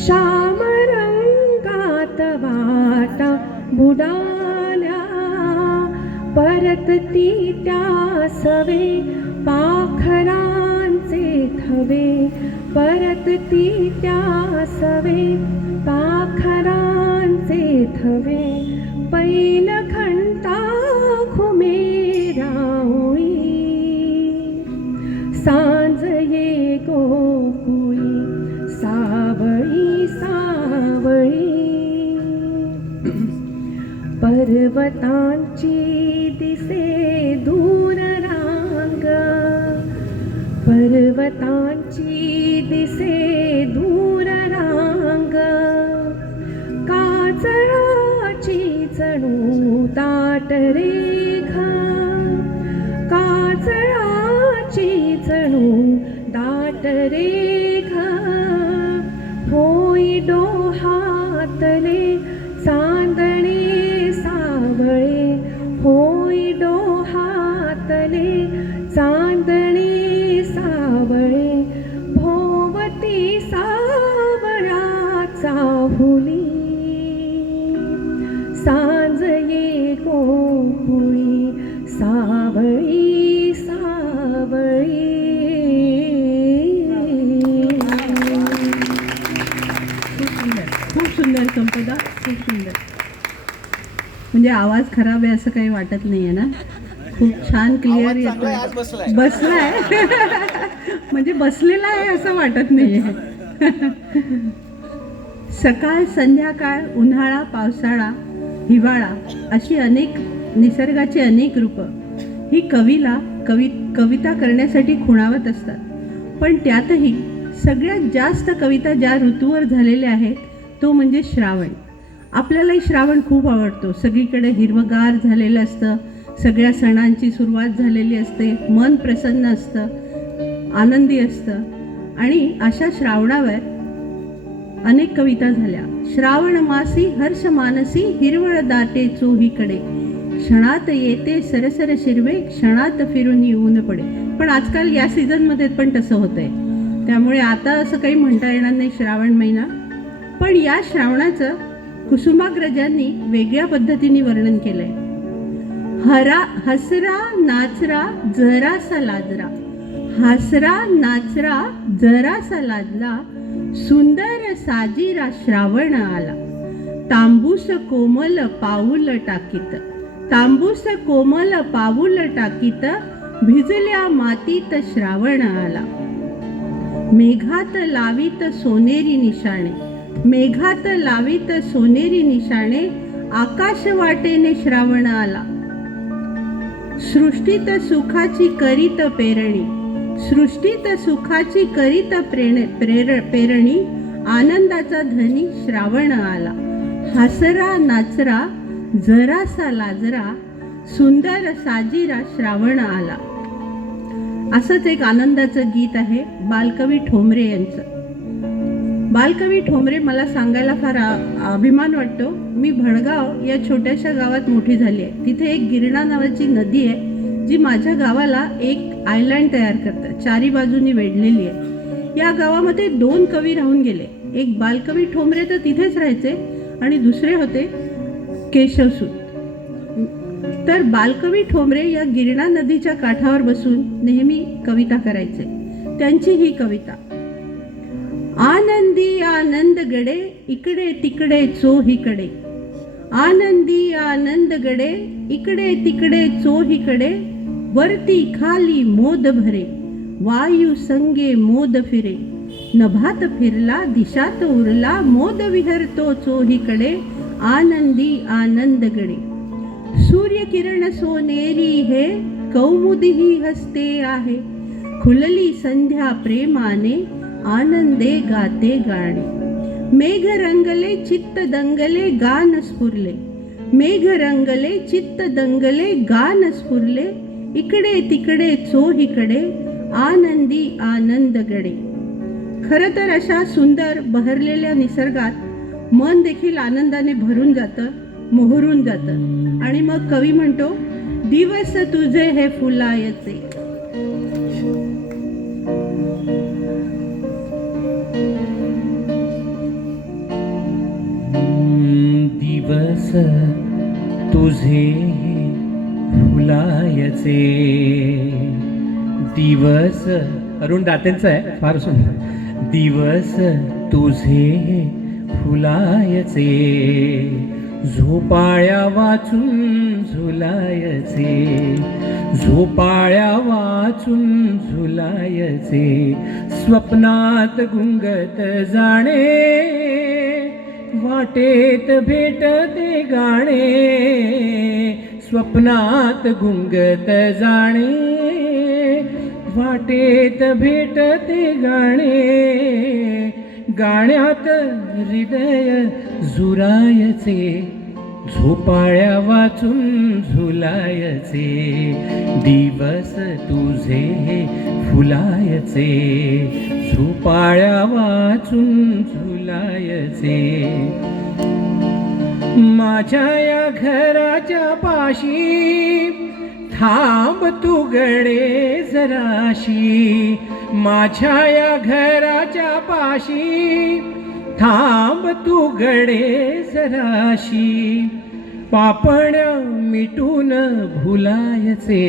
श्याम रंगात वाटा बुडाल्या. परतती त्या सवे पाखरांचे थवे, परतती त्या सवे पाखरांचे थवे, पैल घंटा घुमे राऊळी. सांज ये गोकुळी सावळी सावळी, पर्वतांची दिसे दूर रांग, पर्वतांची दिसे दूर रांग, काजळाची जणू दाट रेख, काजळाची जणू दाट रेख, होई डोहातले चांदणे सावळे, होई डोहातले चांदणे सावळे, भोवती सावळाचा हुली. सांज ये गोकुळी सावळी सावळी. खूप सुंदर संपदा, खूप सुंदर. म्हणजे आवाज खराब आहे असं काही वाटत नाही आहे ना, खूप छान क्लिअर येतो. बसलाय म्हणजे बसलेला आहे असं वाटत नाही आहे. सकाळ संध्याकाळ, उन्हाळा पावसाळा हिवाळा अशी अनेक निसर्गाची अनेक रूपं ही कवीला कविता करण्यासाठी खुणावत असतात. पण त्यातही सगळ्यात जास्त कविता ज्या ऋतूवर झालेल्या आहेत तो म्हणजे श्रावण. आपल्यालाही श्रावण खूप आवडतो. सगळीकडे हिरवगार झालेलं असतं, सगळ्या सणांची सुरुवात झालेली असते, मन प्रसन्न असतं, आनंदी असतं. आणि अशा श्रावणावर अनेक कविता झाल्या. श्रावण मासी हर्ष मानसी, हिरवळ दाटे चोहीकडे, क्षणात येते सरसर शिरवे, क्षणात फिरून येऊन पडे. पण आजकाल या सीझनमध्ये पण तसं होतंय, त्यामुळे आता असं काही म्हणता येणार नाही श्रावण महिना. पण या श्रावणाचं कुसुमाग्रजांनी वेगळ्या पद्धतीने वर्णन केलंय. हसरा नाचरा जरासा लाजरा, हसरा नाचरा जरासा लाजला, सुंदर साजिरा श्रावण आला. तांबूस कोमल पाऊल टाकीत, तांबूस कोमल पाऊल टाकीत, भिजल्या मातीत श्रावण आला. मेघात लावीत सोनेरी निशाणे, मेघात लावीत सोनेरी निशाणे, आकाश वाटेने श्रावण आला. सृष्टीत सुखाची करीत पेरणी, सृष्टीत सुखाची करीत पेरणी, आनंदाचा धनी श्रावण आला. हसरा नाचरा जरासा लाजरा, सुंदर साजिरा श्रावण आला. असंच एक आनंदाचं गीत आहे बालकवी ठोंबरे यांचं. बालकवी ठोंबरे मला सांगायला फार अभिमान वाटतो. मी भडगाव या छोट्याशा गावात मोठी झाली आहे. तिथे एक गिरणा नावाची नदी आहे जी माझ्या गावाला एक आयलँड तयार करतं, चारी बाजूनी वेढलेली आहे. या गावामध्ये 2 कवी राहून गेले. एक बालकवी ठोंबरे तर तिथेच राहायचे आणि दुसरे होते केशवसूत. तर बालकवी ठोंबरे या गिरणा नदीच्या काठावर बसून नेहमी कविता करायचे. त्यांची ही कविता: आनंदी आनंद गडे इकडे तिकडे चोहीकडे, आनंदी आनंद गडे इकडे तिकडे चोहीकडे, वरती खाली मोद भरे वायू संगे मोद फिरे, नभात फिरला दिशात उरला मोद विहरतो चोहीकडे, आनंदी आनंद गडे. सूर्य किरण सोनेरी हे कौमुदीही हसते आहे, खुलली संध्या प्रेमाने आनंदे गाते गाणे. मेघ रंगले चित्त दंगले गान स्फुरले, मेघ रंगले चित्त दंगले गान स्फुरले, इकडे तिकडे चोहीकडे आनंदी आनंद गडे. खरं तर अशा सुंदर बहरलेल्या निसर्गात मन देखील आनंदाने भरून जातं, मोहरून जातं. आणि मग कवी म्हणतो, दिवस तुझे हे फुलायचे. दिवस तुझे फुलायचे, दिवस अरुण दातेंचं आहे, फार सुंदर. दिवस तुझे फुलायचे, झोपाळ्या वाचून झुलायचे, झोपाळ्या वाचून झुलायचे, स्वप्नात गुंगत जाणे, वाटेत भेटते गाणे, स्वप्नात गुंगत जाणे, वाटेत भेटते गाणे, गाण्यात हृदय झुरायचे, झोपाळ्या वाचून झुलायचे, दिवस तुझे फुलायचे, झोपाळ्या वाचून झुलायचे. माझ्या या घराच्या पाशी थांब तू गडे जराशी, माझ्या या घराच्या पाशी थांब तू गडे जराशी, पापण्या मिटून भुलायचे,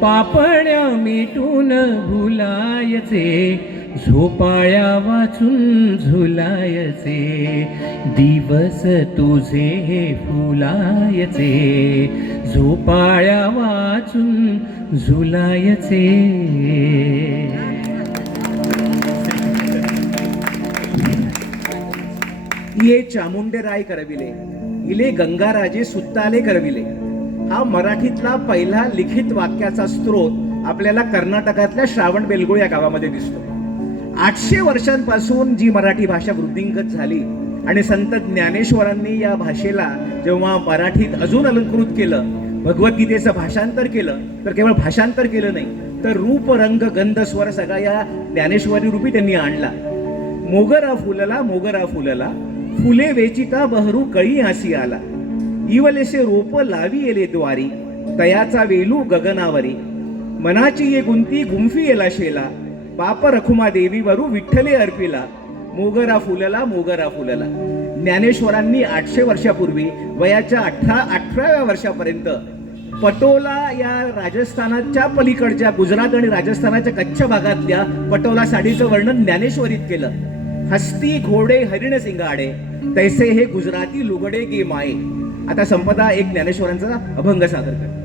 पापण्या मिटून भुलायचे, झोपाळ्या वाचून झुलायचे, दिवस तुझे फुलायचे, झोपाळ्या वाचून झुलायचे. ये चामुंडेराय करविले, इले गंगाराजे सुत्ताले करविले. हा मराठीतला पहिला लिखित वाक्याचा स्रोत आपल्याला कर्नाटकातल्या श्रावणबेलगोळ या गावामध्ये दिसतो. 800 वर्षांपासून जी मराठी भाषा वृद्धिंगत झाली आणि संत ज्ञानेश्वरांनी या भाषेला जेव्हा मराठीत अजून अलंकृत केलं, भगवद्गीतेचं भाषांतर केलं, तर केवळ भाषांतर केलं नाही तर रूप रंग गंध स्वर सगळा या ज्ञानेश्वरी रूपी त्यांनी आणला. मोगरा फुलला, मोगरा फुलला, फुले वेचिता बहरू कळी हासी आला, इवलेसे रोप लावी येले द्वारी, तयाचा वेलू गगनावरी, मनाची ये गुंती गुंफी येला शेला, पाप रखुमा देवी वरू विठ्ठले अर्पिला, मोगरा फुलला, मोगरा फुलला. ज्ञानेश्वरांनी 800 वर्षापूर्वी वयाच्या 18व्या वर्षापर्यंत पटोला या राजस्थानाच्या पलीकडच्या गुजरात आणि राजस्थानाच्या कच्छ भागातल्या पटोला साडीचं वर्णन ज्ञानेश्वरीत केलं. हस्ती घोडे हरिण सिंगाडे, तैसे हे गुजराती लुगडे गे माये. आता संपदा एक ज्ञानेश्वरांचा अभंग सादर करतो.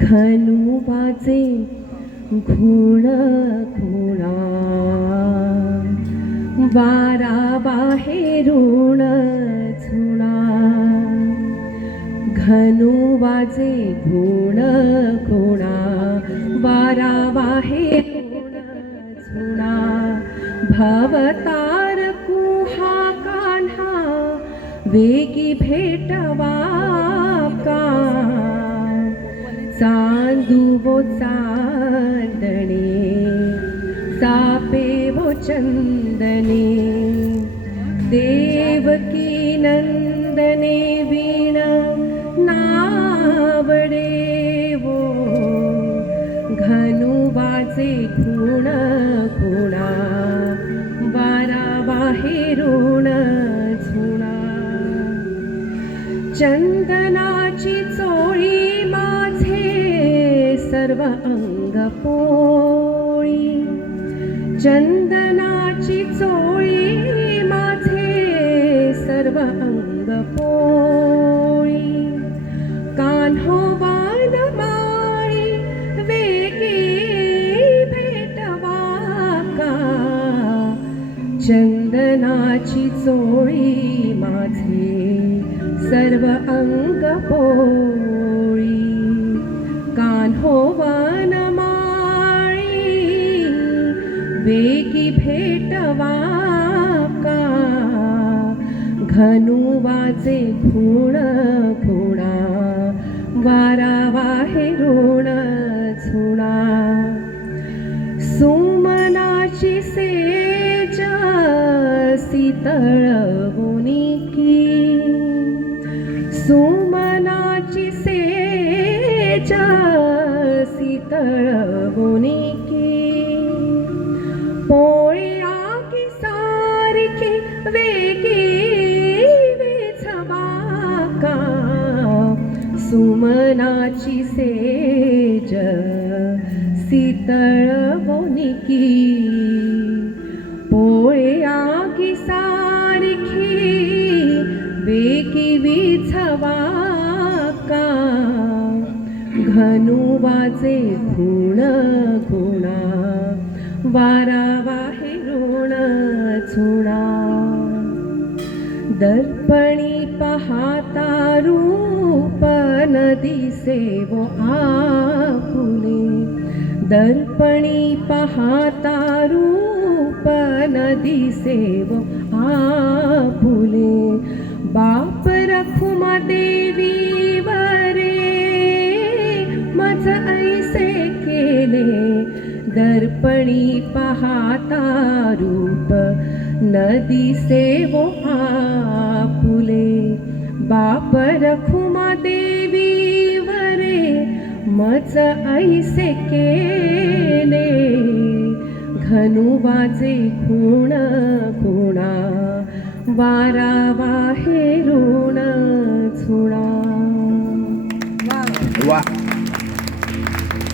घनुबाचे घोण घोणा, वारा बाहेरून झुणा, घनुबाचे घोण घोणा, वारा बाहेरून झुणा, भवतार कुहा कान्हा वेगी भेटवा का चांदू वो चांदणे सापे वो चंदने देवकी नंदने वीण नावडे वो घनु वाजे खूण खुणा वारा बाहेरून झुणा चंदनाची चोळी माझे सर्व अंग पोळी चंदनाची चोळी माझे सर्व अंग पोळी कान्हो वान माळी वेगी भेटवा का चंदनाची चोळी माझे सर्व अंग पोळी कान्हो वान माळी वेगी भेटवा का घनु वाजे खूण खुणा वारा बाहेरून झुणा सुमनाची सेज शीतळ वोनिकी सुमनाची सेज शीतळ वोनिकी पोळी आगी सारखी वेगी वेझवा का सुमनाची सेज शीतळ वोनिकी पोळे आगी सारखी वेगी विझवा का घनु वाजे खूण खुणा वारा बाहेरून झुणा दर्पणी पाहता रूप न दिसे वो आपुले दर्पणी पाहता रूप न दिसे वो आपुले बाप रखुमा देवी वरे मज ऐसे केले दर्पणी पाहता रूप न दिसे वो आपुले बाप रखुमा देवी वरे मज ऐसे केले घनु वाजे खूण खुणा वारा बाहेरून झुणा वा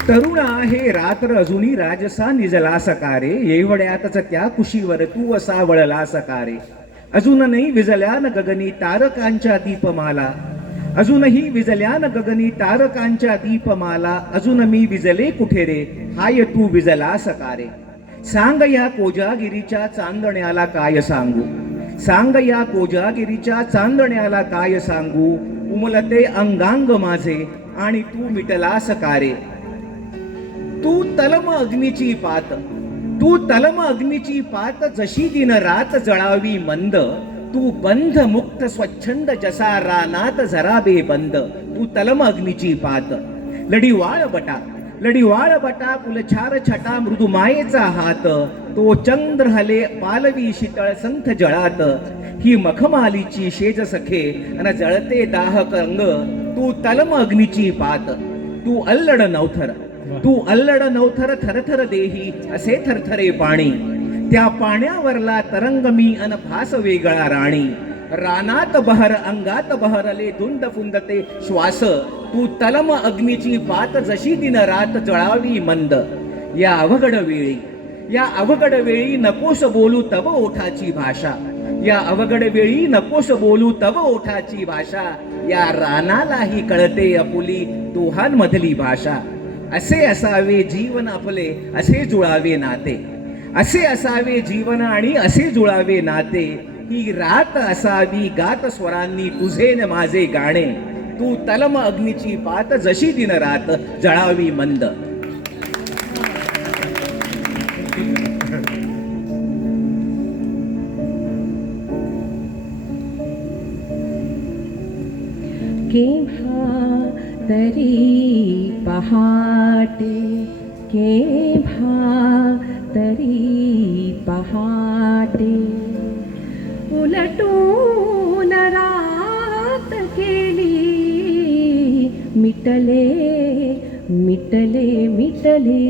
तरुण आहे रात्र अजूनी राजसा निजला सकारे येवड्यातच त्या कुशीवर तू असा वळला सकारे अजूनही विजल्यान गगनी तारकांच्या दीपमाला अजूनही विजल्यान गगनी तारकांच्या दीपमाला अजून मी विजले कुठे रे हाय तू विजला सकारे सांग या कोजागिरीच्या चांदण्याला काय सांगू सांग या कोजागिरीच्या चांदण्याला काय सांगू उमलते अंगांग माझे आणि तू मिटला सकारे तू तलम अग्नीची पात तू तलम अग्नीची पात जशी दिन रात जळावी मंद तू बंध मुक्त स्वच्छंद जसा रानात झराबे बंद तू तलम अग्नीची पात लढीवाळ बटा कुलछार छटा मृदू मायेचा हात तो चंद्र हले पालवी शीतळ संथ जळात ही मखमालीची शेज सखे अन जळते दाहक अंग तू तलम अग्नीची पात तू अल्लड नवथर थरथर देही असे थरथरे पाणी त्या पाण्यावरला तरंग मी अन भास वेगळा राणी रानात बहर अंगात बहरले धुंद फुंदते श्वास तू तलम अग्नीची पात जशी दिन रात जळावी मंद या अवघड वेळी नकोस बोलू तव ओठाची भाषा या अवघड वेळी नकोस बोलू तव ओठाची भाषा या रानालाही कळते अपुली दोहांमधली भाषा असे असावे जीवन आपले असे जुळावे नाते असे असावे जीवन आणि असे जुळावे नाते ही रात असावी गात स्वरांनी तुझे न माझे गाणे तू तलम अग्नीची पात जशी दिन रात जळावी मंद केव्हा तरी पहाटे केव्हा तरी पहाटे उलटून रात गेली मिटले मिटले मिटले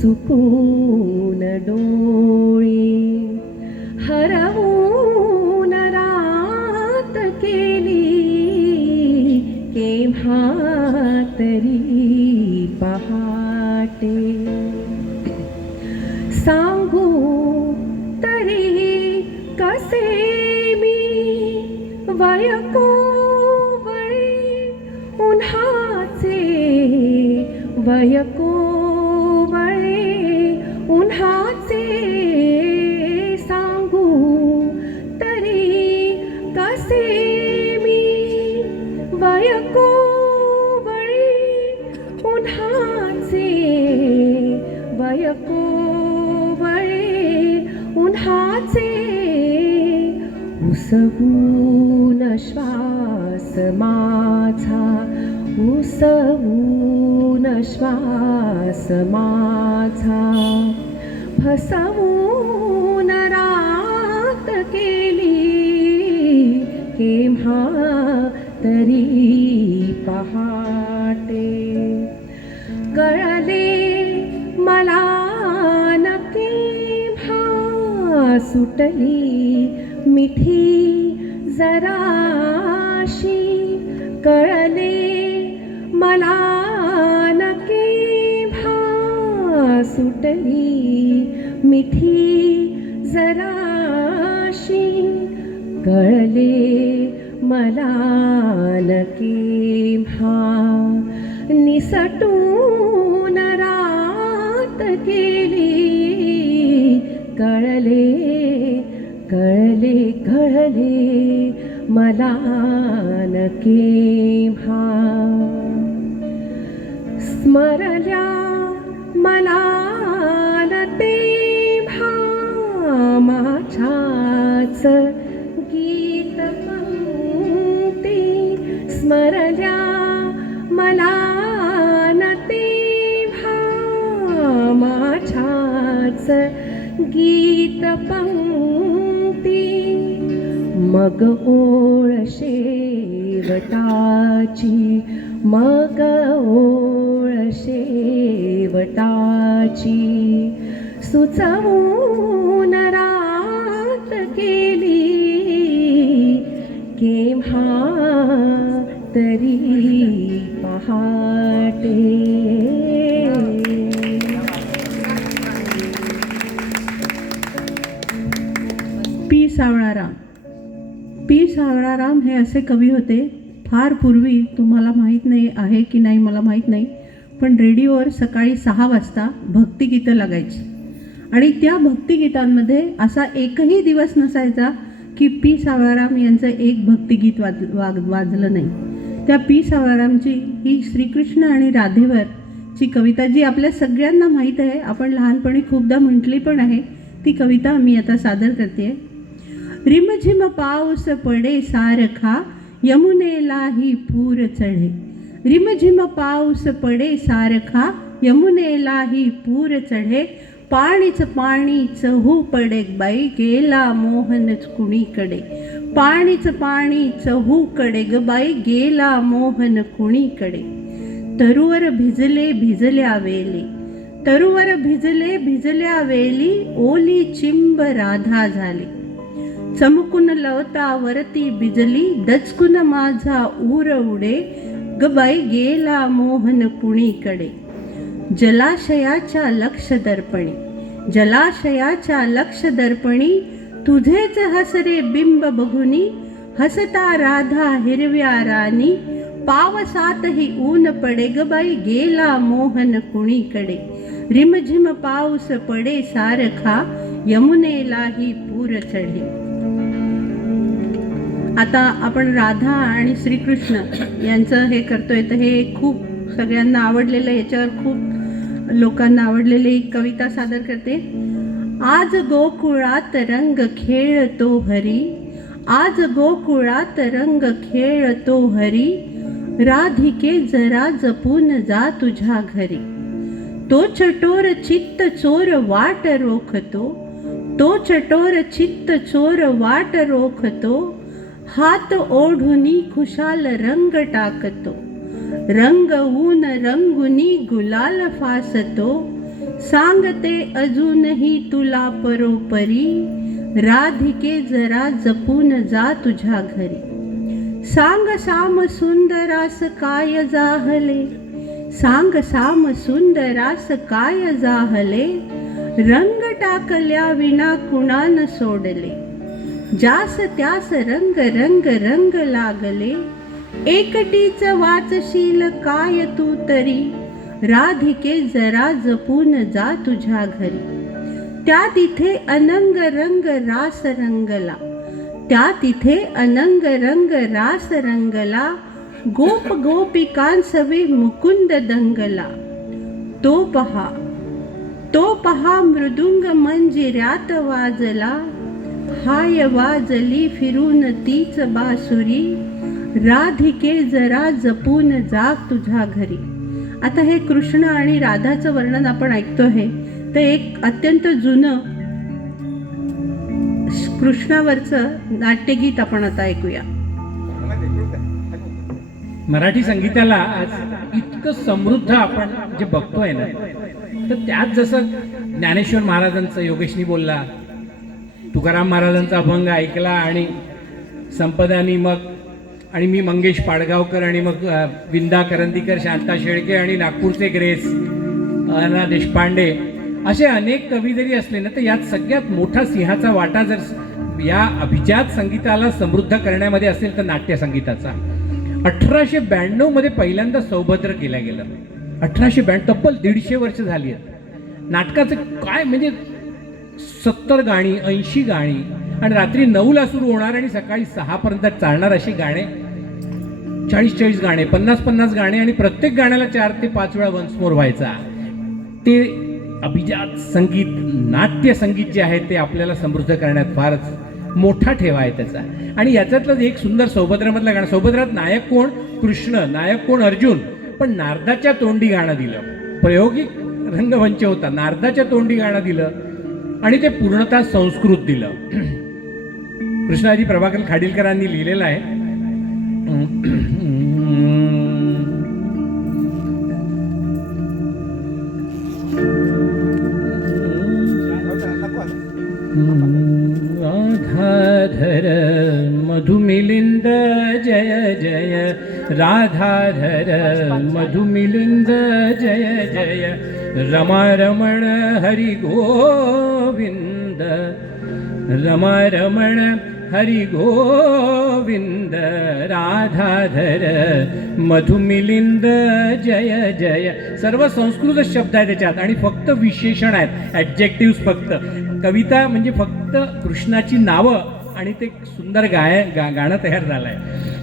चुकून डोळे हरवून रात केली केव्हा तरी पहाटे सांगू तरी कसे मी वयको वळी उन्हाचे वयको वळे उन्हाचे सांगू तरी कसे मी वयको वळी उन्हाचे वयको वळे उन्हाचे उसवून श्वास माझा उसवून श्वास माझा फसवून रात केली केव्हा तरी पहाटे कळले मला न केव्हा सुटली मिठी जराशी कळले मला न केव्हा सुटली मिठी जराशी कळले मला न केव्हा निसटून रात गेली कळले कळले कळले मला न केव्हा स्मरल्या मला न तेव्हा माझ्याच गीत पंक्ती स्मरल्या मला न तेव्हा माझ्याच गीत पंक्ती मग ओळ शेवटाची मग ओळ शेवटाची सुचवून रात केली केव्हा तरी पहाटे. पी सावळाराम. पी सावळाराम हे असे कवी होते. फार पूर्वी, तुम्हाला माहीत नाही आहे की नाही मला माहीत नाही, पण रेडिओवर सकाळी 6 वाजता भक्तिगीतं लागायची आणि त्या भक्तिगीतांमध्ये असा एकही दिवस नसायचा की पी सावळाराम यांचं एक भक्तिगीत वाजलं नाही. त्या पी सावळारामची ही श्रीकृष्ण आणि राधेवरची कविता जी आपल्या सगळ्यांना माहीत आहे, आपण लहानपणी खूपदा म्हटली पण आहे, ती कविता मी आता सादर करते. रिमझिम पाऊस पडे सारखा यमुनेलाही पूर चढे. रिमझिम पाऊस पडे सारखा यमुनेलाही पूर चढे. पाणीच पाणी चहू पडे बाई गेला मोहन कुणीकडे. पाणीच पाणी चहू कडे ग बाई गेला मोहन कुणीकडे. तरुवर भिजले भिजल्या वेली. तरुवर भिजले भिजल्या वेली ओली चिंब राधा झाली. चमकून लवता वरती बिजली दचकून माझा ऊर उडे ग बाई गेला मोहन कुणीकडे. जलाशयाच्या लक्ष दर्पणी. जलाशयाच्या लक्ष दर्पणी तुझेच हसरे बिंब बघुनी. हसता राधा हिरव्या रानी पावसातही ऊन पडे ग बाई गेला मोहन कुणीकडे. रिमझिम पाऊस पडे सारखा यमुनेलाही पूर चढे. आता आपण राधा आणि श्रीकृष्ण यांचं हे करतोय, तर हे खूप सगळ्यांना आवडलेलं, याच्यावर खूप लोकांना आवडलेली एक कविता सादर करते. आज गोकुळात रंग खेळतो हरी. आज गोकुळात रंग खेळतो हरी. राधिके जरा जपून जा तुझ्या घरी. तो चटोर चित्त चोर वाट रोखतो, तो चटोर चित्त चोर वाट रोखतो. हात ओढुनी खुशाल रंग टाकतो, रंग ऊन रंगुनी गुलाल फासतो. सांगते अजूनही तुला परोपरी, राधिके जरा जपून जा तुझ्या घरी. सांग साम सुंदरास काय जाहले, सांग साम सुंदरास काय जाहले. रंग टाकल्या विना कुणान सोडले, जास त्यास रंग रंग रंग लागले. एकटीच वाचशील काय तू तरी, राधिके जरा जपून जा तुझ्या घरी. त्या तिथे अनंग रंग रास रंगला, त्या तिथे अनंग रंग रास रंगला. गोप गोपिकांसवे मुकुंद दंगला. तो पहा मृदुंग मंजिऱ्यात वाजला. हाय वाजली फिरून तीच बासुरी, राधिके जरा जपून जा तुझ्या घरी. आता हे कृष्ण आणि राधाचं वर्णन आपण ऐकतो आहे, तर एक अत्यंत जुनं कृष्णावरचं नाट्यगीत आपण आता ऐकूया. मराठी संगीताला आज इतकं समृद्ध आपण जे बघतोय ना, तर त्यात जसं ज्ञानेश्वर महाराजांचं योगेशनी बोलला, तुकाराम महाराजांचा अभंग ऐकला आणि संपदानी मग आणि मी मंगेश पाडगावकर आणि मग विंदा करंदीकर, शांता शेळके आणि नागपूरचे ग्रेस ना देशपांडे असे अनेक कवी जरी असले ना, तर यात सगळ्यात मोठा सिंहाचा वाटा जर या अभिजात संगीताला समृद्ध करण्यामध्ये असेल तर नाट्य संगीताचा. 1892 मध्ये पहिल्यांदा सौभद्र केलं गेलं. 1892, तब्बल 150 वर्ष झाली आहेत. नाटकाचं काय म्हणजे 70 गाणी, 80 गाणी आणि रात्री 9ला सुरू होणार आणि सकाळी 6 पर्यंत चालणार अशी गाणे, 40-40 गाणे, 50-50 गाणे आणि प्रत्येक गाण्याला 4 ते 5 वेळा वन्स मोर व्हायचा. ते अभिजात संगीत, नाट्य संगीत जे आहे ते आपल्याला समृद्ध करण्यात फारच मोठा ठेवा आहे त्याचा. आणि याच्यातलं एक सुंदर सौभद्रामधलं गाणं, सौभद्रात नायक कोण कृष्ण, नायक कोण अर्जुन, पण नारदाच्या तोंडी गाणं दिलं. प्रायोगिक रंगमंच होता, नारदाच्या तोंडी गाणं दिलं आणि ते पूर्णतः संस्कृत दिलं. कृष्णाजी प्रभाकर खाडीलकरांनी लिहिलेलं आहे. राधाधर मधुमिलिंद जय जय, राधाधर मधुमिलिंद जय जय. रमारमण हरि गोविंद, रमारमण हरि गोविंद. राधाधर मधुमिलिंद जय जय. सर्व संस्कृत शब्द आहेत त्याच्यात आणि फक्त विशेषण आहेत, ॲडजेक्टिव्ह फक्त. कविता म्हणजे फक्त कृष्णाची नावं आणि ते सुंदर गाणं तयार झालं आहे.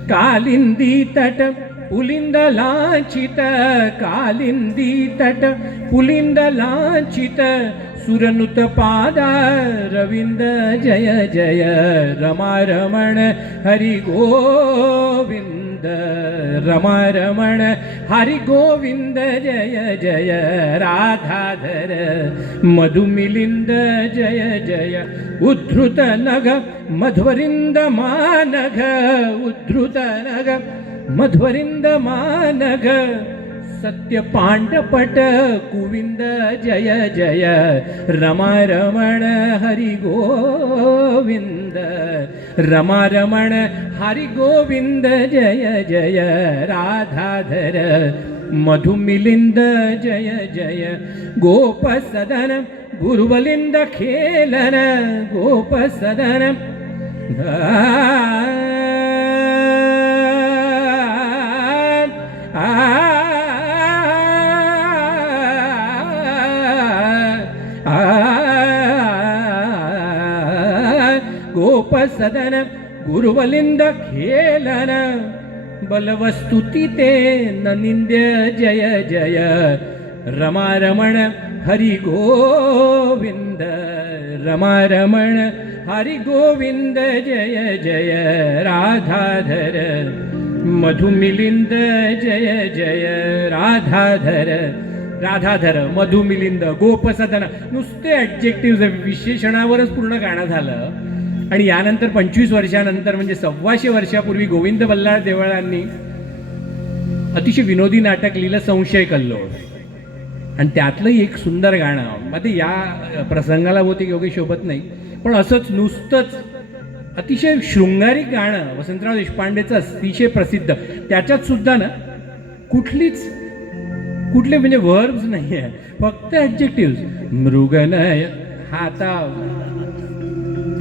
कालिंदी तट पुलिंद लांछित, कालिंदी तट पुलिंद लांछित. सुरनुत पादा रविंद जय जय. रमारमण हरि गोविंद, रमारमण हरि गोविंद जय जय. राधाधर मधुमिलिंद जय जय. उद्धृत नग मध्वरिंद मानघ, उद्धृत नग मध्वरिंद मानघ. सत्य पांडपट कुविंद जय जय. रमारमण हरि गोविंद, रमारमण हरि गोविंद जय जय. राधाधर मधुमिलिंद जय जय. गोप सदन गुरुवलिंद खेलन, गोप सदन गोप सदन गुरुवलिंद खेलन. बलवस्तुती ते न निंद्य जय जय. रमारमण हरि गोविंद, रमारमण हरि गोविंद जय जय. राधाधर मधुमिलिंद जय जय राधाधर राधाधर मधुमिलिंद गोपसदन, नुसते ॲडजेक्टिव्ह विशेषणावरच पूर्ण गाणं झालं. आणि यानंतर 25 वर्षानंतर म्हणजे 125 वर्षापूर्वी गोविंद बल्लाळ देवळांनी अतिशय विनोदी नाटक लिहिलं संशय कल्लोळ, आणि त्यातलं एक सुंदर गाणं मध्ये या प्रसंगाला होते योग्य शोभत नाही, पण असंच नुसतंच अतिशय शृंगारिक गाणं वसंतराव देशपांडेचं अतिशय प्रसिद्ध. त्याच्यात सुद्धा ना कुठले म्हणजे वर्ब्स नाही आहे, फक्त ॲडजेक्टिव्ह. मृगनय हा आता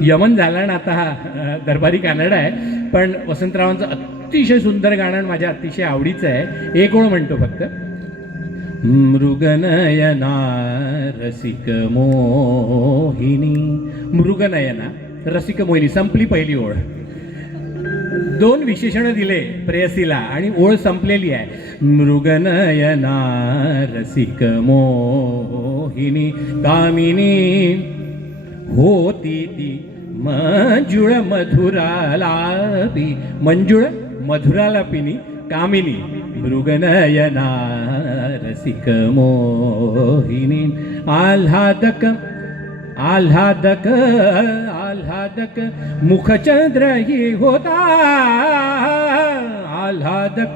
यमन झाला ना, आता हा दरबारी कानडा आहे, पण वसंतरावांचं अतिशय सुंदर गाणं माझ्या अतिशय आवडीचं आहे. एक ओळ म्हणतो फक्त. मृगनयना रसिक मोहिनी, मृगनयना रसिक मोहिनी, संपली पहिली ओळ. 2 विशेषणं दिले प्रेयसीला आणि ओळ संपलेली आहे. मृगनयना रसिक मोहिनी कामिनी होती ती मंजुळ मधुरालापी, मंजुळ मधुरालापिनी कामिनी मृगनयना रसिक मोहिनी आल्हादक आल्हादक आल्हादक मुखचंद्र ही होता, आल्हादक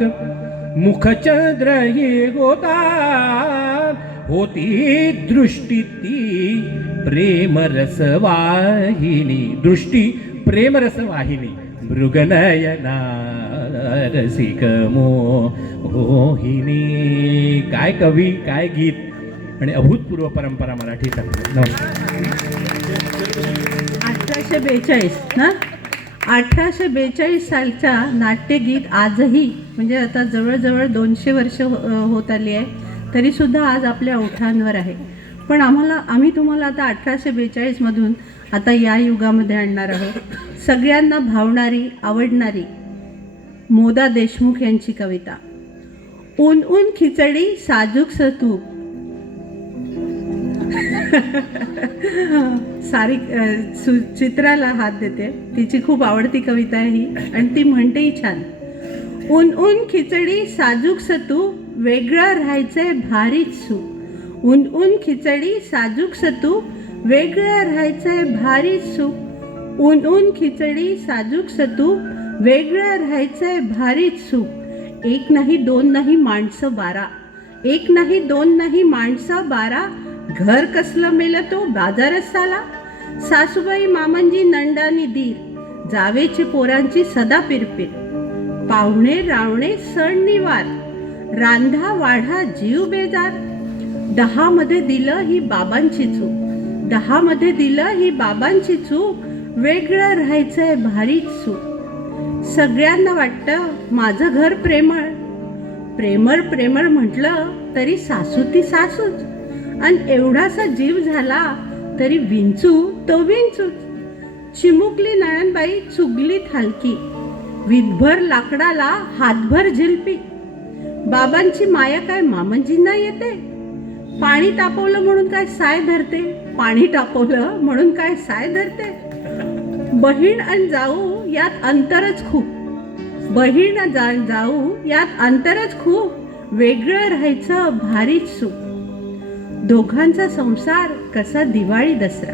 मुखचंद्र ही होता, होती दृष्टी ती प्रेमरसवाहिनी, दृष्टी प्रेमरसवाहिनी मृगनयना रसिक मोहिनी. काय कवी, काय गीत आणि अभूतपूर्व परंपरा मराठी संगीत. नमस्कार. 1842 ना, 1842 सालच्या नाट्यगीत आजही म्हणजे आता जवळजवळ 200 वर्ष होत आली आहे, तरीसुद्धा आज आपल्या ओठांवर आहे. पण आम्ही तुम्हाला आता 1842 मधून आता या युगामध्ये आणणार आहोत. सगळ्यांना भावणारी, आवडणारी मोदा देशमुख यांची कविता. ऊन ऊन खिचडी साजूक तूप. सारी चित्राला हात देते, तिची खूप आवडती कविता आहे ही, आणि ती म्हणतेही छान. ऊन ऊन खिचडी साजूक तूप, वेगळं राहायचंय भारीच सूप. ऊन ऊन खिचडी साजूक तूप, वेगळं राहायचंय भारीच सूप. ऊन ऊन खिचडी साजूक तूप, वेगळं राहायचंय भारीच सूप. एक नाही दोन नाही माणसं 12, एक नाही दोन नाही माणसं 12. घर कसलं मेलं तो बाजारच आला. सासूबाई मामांजी नंडानी दीर, जावेची पोरांची सदा पिरपिर. पाहुणे रावणे सण निवार, रांधा वाढा जीव बेजार. 10 मध्ये दिलं ही बाबांची चूक, 10 मध्ये दिलं ही बाबांची चूक. वेगळं राहायचंय भारीच सूप. सगळ्यांना वाटतं माझं घर प्रेमळ, प्रेमळ प्रेमळ म्हटलं तरी सासू ती सासूच. आणि एवढासा जीव झाला तरी विंचू तो विंचूच. चिमुकली नळणबाई चुगलीत हलकी, विधभर लाकडाला हातभर झिलपी. बाबांची माया काय मामांजींना येते. पाणी तापवलं म्हणून काय साय धरते, पाणी तापवलं म्हणून काय साय धरते. बहीण आणि जाऊ यात अंतरच खूप, बहीण जाऊ यात अंतरच खूप. वेगळं राहायचं भारीच सूप. दोघांचा संसार कसा दिवाळी दसरा,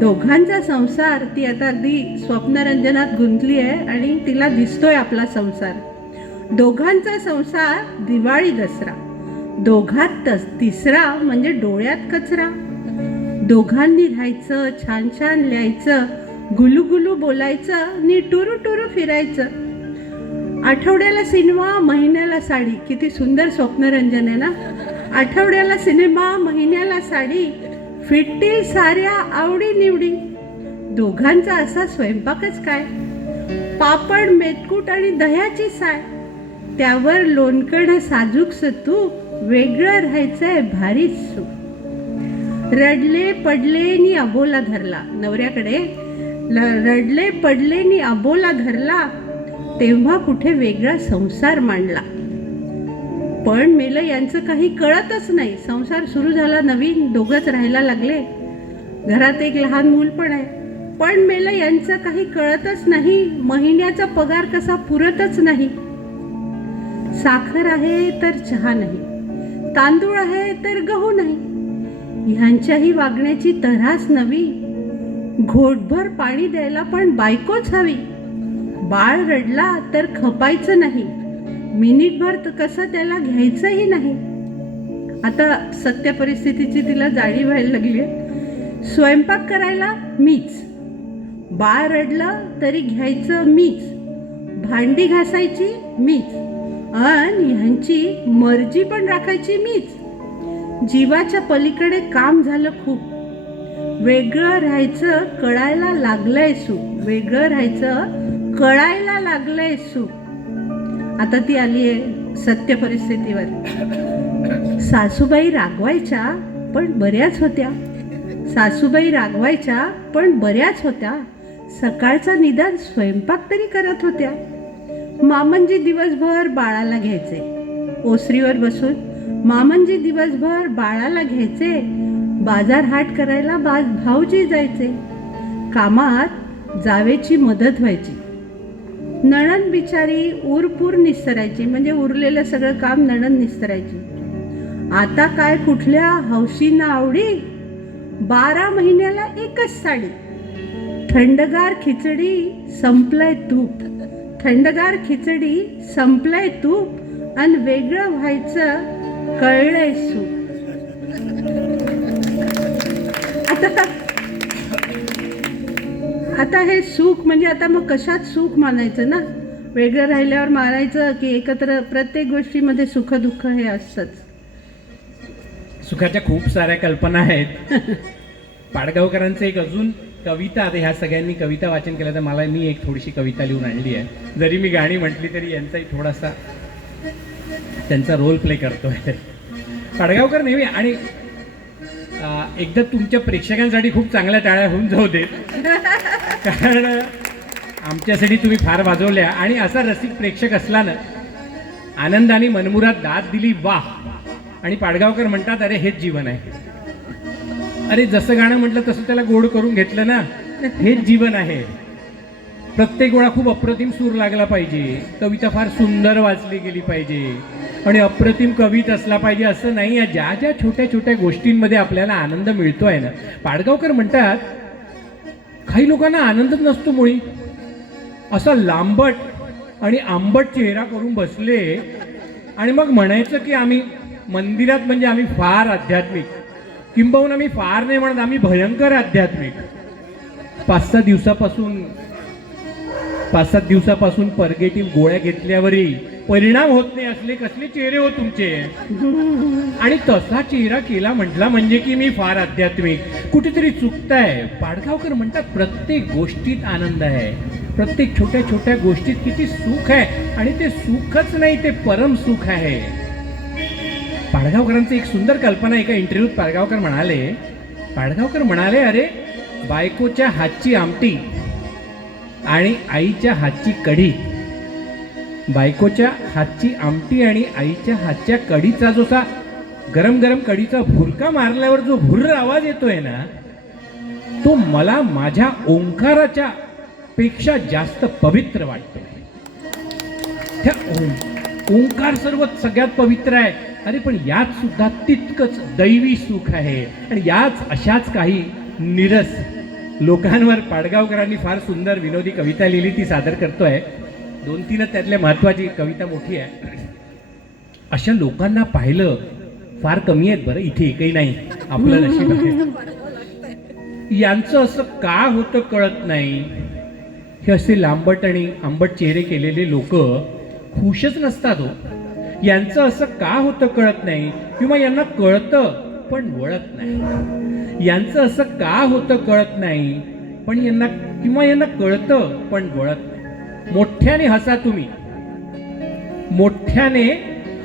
दोघांचा संसार. ती आता अगदी स्वप्नरंजनात गुंतली आहे आणि तिला दिसतोय आपला संसार. दोघांचा संसार दिवाळी दसरा, दोघात तिसरा म्हणजे डोळ्यात कचरा. दोघांनी राहायचं, छान छान लिहायचं, गुलू बोलायचं, नी टुरू टुरू फिरायचं. आठवड्याला सिनेमा, महिन्याला साडी. किती सुंदर स्वप्नरंजन आहे ना. आठवड्याला सिनेमा, महिन्याला साडी, फिटतील साऱ्या आवडी निवडी. दोघांचा असा स्वयंपाकच काय, पापड मेतकूट आणि दह्याची साय. त्यावर लोणकढ साजूक तूप, वेगळं राहायचंय भारीच सूप. रडले पडले नी अबोला धरला, नवऱ्याकडे रडले पडले नी अबोला धरला. तेव्हा कुठे वेगळा संसार मांडला. पण मेलं यांचं काही कळतच नाही. संसार सुरू झाला नवीन, दोघंच राहायला लागले. घरात एक लहान मूल पण आहे. पण मेलं यांचं काही कळतच नाही. महिन्याचा पगार कसा पुरतच नाही. साखर आहे तर चहा नाही, तांदूळ आहे तर गहू नाही. ह्यांच्याही वागण्याची तऱ्हाच नवी. घोटभर पाणी द्यायला पण बायकोच हवी. बाळ रडला तर खपायचं नाही, मिनिटभर कसं त्याला घ्यायचंही नाही. आता सत्य परिस्थितीची तिला जाणीव व्हायला लागली. स्वयंपाक करायला मीच, बाळ रडलं तरी घ्यायचं मीच, भांडी घासायची मीच, आणि ह्यांची मर्जी पण राखायची मीच. जीवाच्या पलीकडे काम झालं खूप. वेगळं राहायचं कळायला लागलंय सुख, वेगळं राहायचं कळायला लागलंय सुख. आता ती आली आहे सत्य परिस्थितीवर. सासूबाई रागवायच्या पण बऱ्याच होत्या, सासूबाई रागवायच्या पण बऱ्याच होत्या. सकाळचा निदान स्वयंपाक तरी करत होत्या. मामनजी दिवसभर बाळाला घ्यायचे, ओसरीवर बसून मामनजी दिवसभर बाळाला घ्यायचे. बाजार हाट करायला भाऊजी जायचे. कामात जावेची मदत व्हायची. नणंद बिचारी उरपूर निस्तरायची, म्हणजे उरलेलं सगळं काम नणंद निस्तरायची. आता काय कुठल्या हौशींना आवडी, 12 महिन्याला एकच साडी. थंडगार खिचडी संपलंय तूप, थंडगार खिचडी संपलंय तूप, आणि वेगळं व्हायचं कळलंय सूप. आता हे सुख म्हणजे आता मग कशात सुख मानायचं ना? वेगळं राहिल्यावर मानायचं की एकत्र? प्रत्येक गोष्टीमध्ये सुख दुःख हे असतंच. सुखाच्या खूप साऱ्या कल्पना आहेत. पाडगावकरांचं एक अजून कविता, आता ह्या सगळ्यांनी कविता वाचन केलं तर मला मी एक थोडीशी कविता लिहून आणली आहे. जरी मी गाणी म्हटली तरी यांचाही थोडासा त्यांचा रोल प्ले करतोय. पाडगावकर नेहमी, आणि एकदा तुमच्या प्रेक्षकांसाठी खूप चांगल्या टाळ्या होऊन जाऊ देत, कारण आमच्यासाठी तुम्ही फार वाजवल्या. आणि असा रसिक प्रेक्षक असला ना, आनंदाने मनमुरात दाद दिली वाह. आणि पाडगावकर म्हणतात अरे हेच जीवन आहे. अरे जसं गाणं म्हटलं तसं त्याला गोड करून घेतलं ना, हेच जीवन आहे. प्रत्येक वेळा खूप अप्रतिम सूर लागला पाहिजे, कविता फार सुंदर वाचली गेली पाहिजे, आणि अप्रतिम कवीत असला पाहिजे असं नाही आहे. ज्या ज्या छोट्या छोट्या गोष्टींमध्ये आपल्याला आनंद मिळतो आहे ना, पाडगावकर म्हणतात काही लोकांना आनंदच नसतो मुळी. असा लांबट आणि आंबट चेहरा करून बसले आणि मग म्हणायचं की आम्ही मंदिरात म्हणजे आम्ही फार आध्यात्मिक, किंबहुना मी फार नाही म्हणत, आम्ही भयंकर आध्यात्मिक. 5-7 दिवसापासून परगेटिव्ह गोळ्या घेतल्यावरही परिणाम होत नाही असले कसले चेहरे हो तुमचे. आणि तसा चेहरा केला म्हटला म्हणजे की मी फार आध्यात्मिक, कुठेतरी चुकताय. पाडगावकर म्हणतात प्रत्येक गोष्टीत आनंद आहे, प्रत्येक छोट्या छोट्या गोष्टीत किती सुख आहे, आणि ते सुखच नाही ते परम सुख आहे. पाडगावकरांची एक सुंदर कल्पना एका इंटरव्ह्यूत पाडगावकर म्हणाले अरे बायकोच्या हातची आमटी आणि आईच्या हातची कढी, बायकोच्या हातची आमटी आणि आईच्या हातच्या कढीचा जोसा गरम गरम कढीचा भुरका मारल्यावर जो भुर्र आवाज येतोय ना, तो मला माझ्या ओंकाराच्या पेक्षा जास्त पवित्र वाटतो. त्या ओंकार सगळ्यात पवित्र आहे. अरे पण यात सुद्धा तितकंच दैवी सुख आहे. आणि याच अशाच काही निरस लोकांवर पाडगावकरांनी फार सुंदर विनोदी कविता लिहिली, ती सादर करतोय. 2-3 त्यातल्या महत्वाची कविता मोठी आहे. अशा लोकांना पाहिलं फार कमी आहेत बरं, इथे एकही नाही, आपलं नशीब आहे. यांचं असं का होतं कळत नाही. हे असे लांबट आणि आंबट चेहरे केलेले लोक खुशच नसतात हो. यांचं असं का होतं कळत नाही, किंवा यांना कळतं पण वळत नाही. यांचं असं का होतं कळत नाही, पण यांना कळतं पण वळत नाही. मोठ्याने हसा तुम्ही, मोठ्याने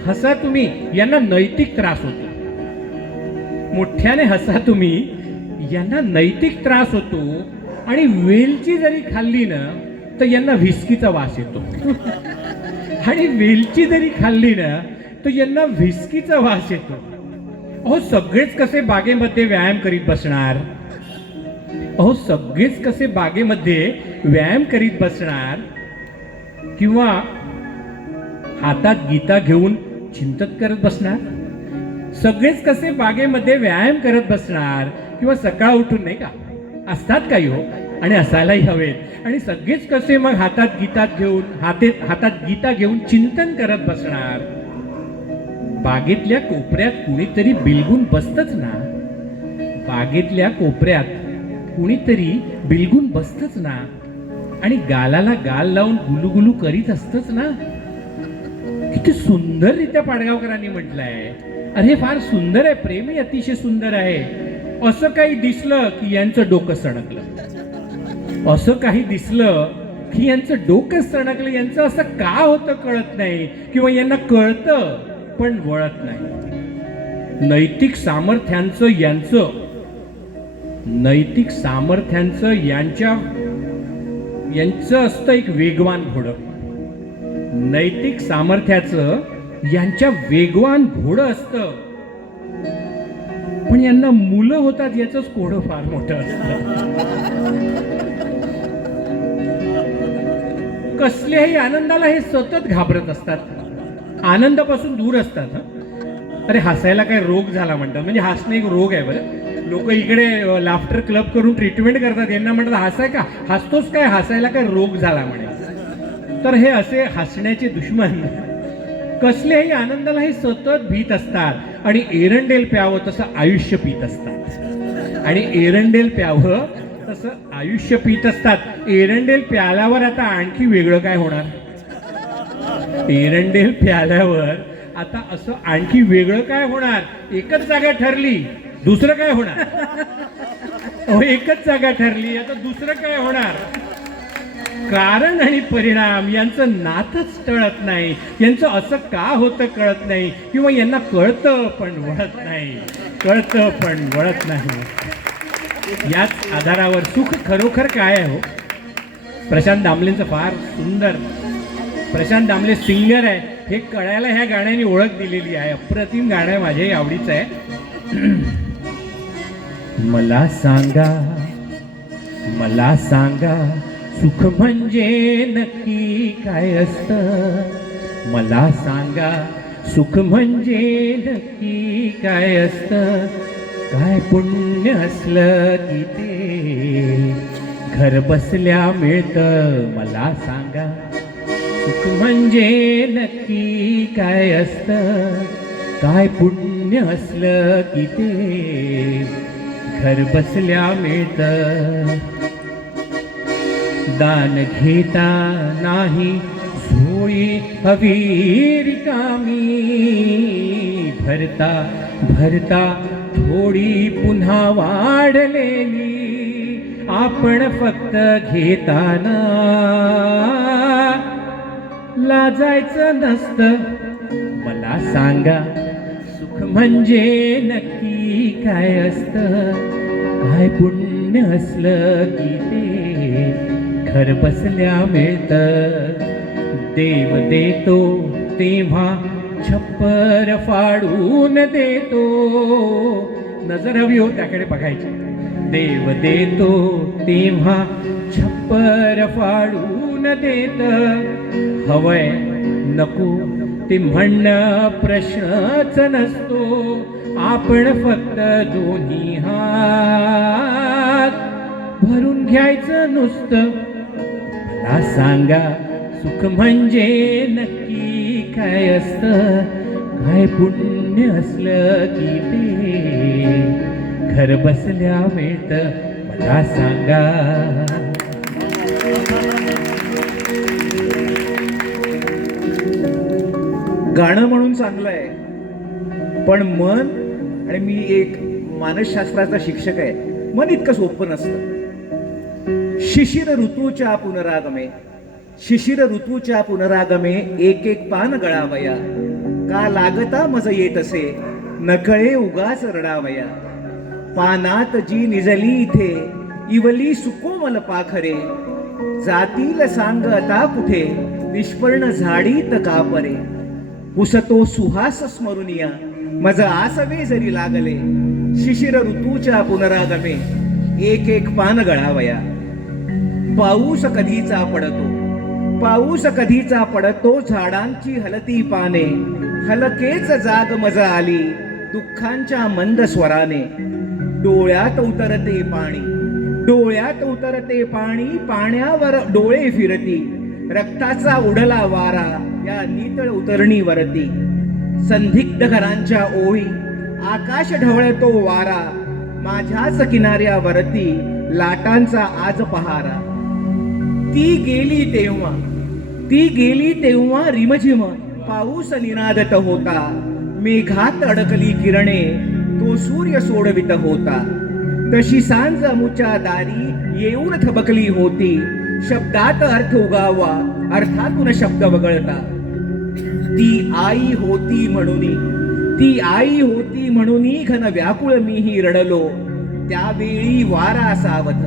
हसा तुम्ही, यांना नैतिक त्रास होतो. मोठ्याने हसा तुम्ही, यांना नैतिक त्रास होतो. आणि वेलची जरी खाल्ली ना तर यांना व्हिस्कीचा वास येतो. आणि वेलची जरी खाल्ली ना तर यांना व्हिस्कीचा वास येतो. अहो सगळेच कसे बागेमध्ये व्यायाम करीत बसणार, अहो सगळेच कसे बागेमध्ये व्यायाम करीत बसणार, किंवा हातात गीता घेऊन चिंतन करत बसणार? सगळेच कसे बागेमध्ये व्यायाम करत बसणार किंवा सकाळ उठून, नाही का, असतात काही हो, आणि असायलाही हवेत. आणि सगळेच कसे मग हातात गीता घेऊन चिंतन करत बसणार? बागेतल्या कोपऱ्यात कुणीतरी बिलगून बसतच ना. बागेतल्या कोपऱ्यात कुणीतरी बिलगून बसतच ना, आणि गालाला गाल लावून गुलुगुलू करीत असतच ना. किती सुंदररित्या पाडगावकरांनी म्हटलंय. अरे फार सुंदर आहे, प्रेमही अतिशय सुंदर आहे. असं काही दिसलं की यांचं डोकं सणकलं, असं काही दिसलं की यांचं डोकं सणकलं. यांचं असं का होतं कळत नाही, किंवा यांना कळतं पण वळत नाही. नैतिक सामर्थ्यांचं यांचं असतं एक वेगवान घोडं. नैतिक सामर्थ्याचं यांच्या वेगवान घोडं असतं, पण यांना मुलं होतात याच घोडं फार मोठं असतं. कसल्याही आनंदाला हे सतत घाबरत असतात, आनंदापासून दूर असतात. अरे हसायला काय रोग झाला म्हणतात, म्हणजे हसणं एक रोग आहे बरं. लोक इकडे लाफ्टर क्लब करून ट्रीटमेंट करतात, यांना म्हणतात हसाय का, हसतोच काय, हसायला काय रोग झाला म्हणे. तर हे असे हसण्याचे दुश्मन कसल्याही आनंदाला हे सतत भीत असतात, आणि एरंडेल प्यावं तसं आयुष्य पीत असतात. आणि एरंडेल प्यावं तसं आयुष्य पीत असतात. एरंडेल प्याल्यावर आता आणखी वेगळं काय होणार? एरंडेल प्याल्यावर आता असं आणखी वेगळं काय होणार? एकच जागा ठरली, दुसरं काय होणार? एकच जागा ठरली, आता दुसरं काय होणार? कारण आणि परिणाम यांचं नातच टळत नाही. यांचं असं का होतं कळत नाही, किंवा यांना कळतं पण वळत नाही, कळतं पण वळत नाही. याच आधारावर सुख खरोखर काय आहे हो? प्रशांत दामलेंचं फार सुंदर, प्रशांत दामले सिंगर आहे हे कळायला ह्या गाण्याने ओळख दिलेली आहे. अप्रतिम गाणं आहे, माझ्याही आवडीचं आहे. मला सांगा सुख म्हणजे नक्की काय असतं? मला सांगा सुख म्हणजे नक्की काय असतं? काय पुण्य असलं की ते घर बसल्या मिळतं? मला सांगा सुख म्हणजे नक्की काय असतं? काय पुण्य असलं की ते घर बसल्या मिळतं? दान घेता नाही झोळी हवी रिकामी, भरता भरता थोडी पुन्हा वाढलेली. आपण फक्त घेताना लाजायचं नसतं. मला सांगा सुख म्हणजे नक्की काय असतं? काय पुण्य असलं की ते घर बसल्या मिळतं? देव देतो तेव्हा छप्पर फाडून देतो. नजर हवी हो त्याकडे बघायची. देव देतो तेव्हा छप्पर फाडून देत. हवय नको ते म्हणणं प्रश्नच नसतो. आपण फक्त दोन्ही हात भरून घ्यायचं नुसतं. मला सांगा सुख म्हणजे नक्की काय असतं? काय पुण्य असलं की ते घर बसल्या मिळतं? मला सांगा. गाणं म्हणून चांगलं आहे, पण मन, आणि मी एक मानसशास्त्राचा शिक्षक आहे, मन इतकं सोपं नसतं. शिशिर ऋतूच्या पुनरागमे एक एक पान गळावया. का लागता मज येत असे नकळे उगाच रडावया. पानात जी निजली इथे इवली सुकोमल पाखरे. जातील सांग आता कुठे निष्पर्ण झाडीत कापरे. पुसतो सुहास स्मरुनिया मज आसवे जरी लागले. शिशिर ऋतूच्या पुनरागमे एक एक पान गळावया. पाऊस कधीचा पडतो पाऊस कधीचा पडतो झाडांची हलती पाने, हलकेच जाग मज आली दुःखांच्या मंद स्वराने. डोळ्यात उतरते पाणी, डोळ्यात उतरते पाणी, पाण्यावर डोळे फिरती, रक्ताचा उडला वारा या नितळ उतरणीवरती. संदिग्ध घरांच्या ओळी, आकाश ढवळतो वारा, माझ्याच किनाऱ्यावरती लाटांचा आज पहारा. ती गेली तेव्हा, ती गेली तेव्हा रिमझिम पाऊस निनादत होता, मेघात अडकली किरणे तो सूर्य सोडवित होता. तशी सांज मुच्या दारी येऊन थबकली होती, शब्दात अर्थ उगावा अर्थातून शब्द वगळता. ती आई होती म्हणून, ती आई होती म्हणून घन व्याकुळ मीही रडलो. त्यावेळी वारा सावध,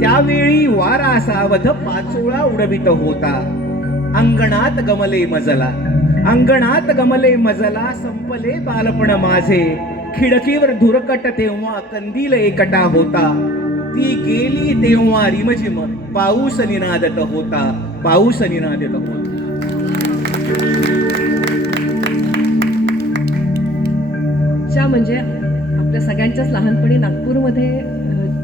त्यावेळी वारा सावध पाचोळा उडवित होता. अंगणात गमले मजला, अंगणात गमले मजला, संपले बालपण माझे. खिडकीवर धुरकट तेव्हा कंदील एकटा होता, ती गेली तेव्हा रिमझिम पाऊस निनादत होता, पाऊस निनादत होता. च्या म्हणजे आपल्या सगळ्यांच्याच लहानपणी नागपूरमध्ये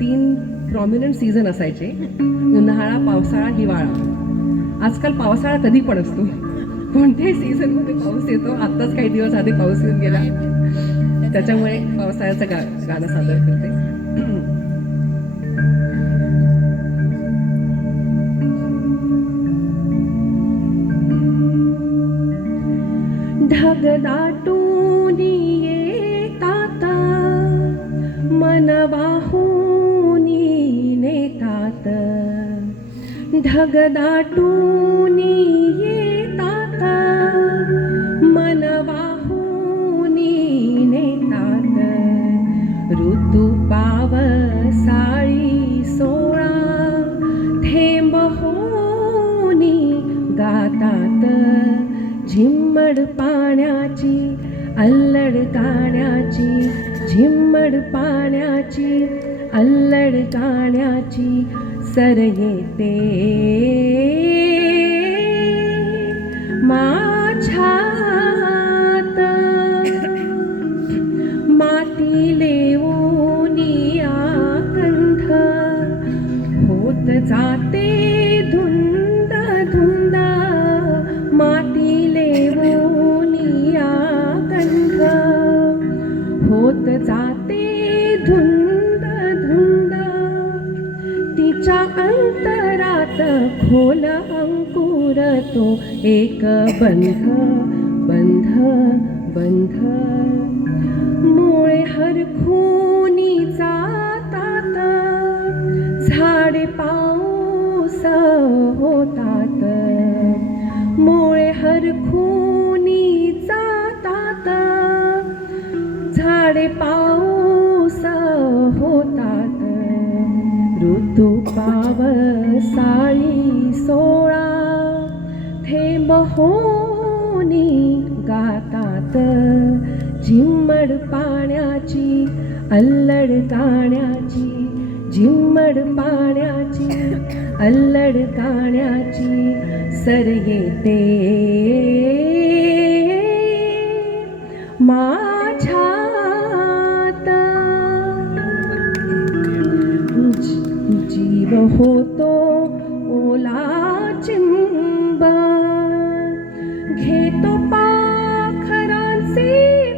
3 प्रॉमिनंट सीझन असायचे, उन्हाळा, पावसाळा, हिवाळा. आजकाल पावसाळा कधी पण असतो, कोणत्याही सीझनमध्ये पाऊस येतो. आत्ताच काही दिवस आधी पाऊस येऊन गेला, त्याच्यामुळे पावसाळ्याचं गाणं सादर करते. ढग दाटून येतात, मन वाहून नेतात. ढग दाटून येतात, मन वाहून नेतात. ऋतू पावसाळी सोळा, थेंब होनी गातात. झिम्मड पाण्याची, अल्लड गाण्याची, झिम्मड पाण्याची, अल्लड गाण्याची सर येते माझ्यात. माती लेवूनिया कंठ होत जाते धुंद धुंद. माती लेवूनिया कंठ होत जाते धुंद धुंद. तिच्या अंतरात खोल अंकुर तो एक बंध बंध बंध. मुळे हरखूनी जातात, झाडे पाऊस होतात. मुळे हरखूनी जातात, झाडे पाऊस होतात. ऋतू पावसाळी सोळा, थेंब होनी गातात. झिम्मड पाण्याची, अल्लड गाण्याची, झिम्मड पाण्याची, अल्लड गाण्याची सर येते माझ्यात. जीव होतो ओला चिंब, घेतो पाखरांचे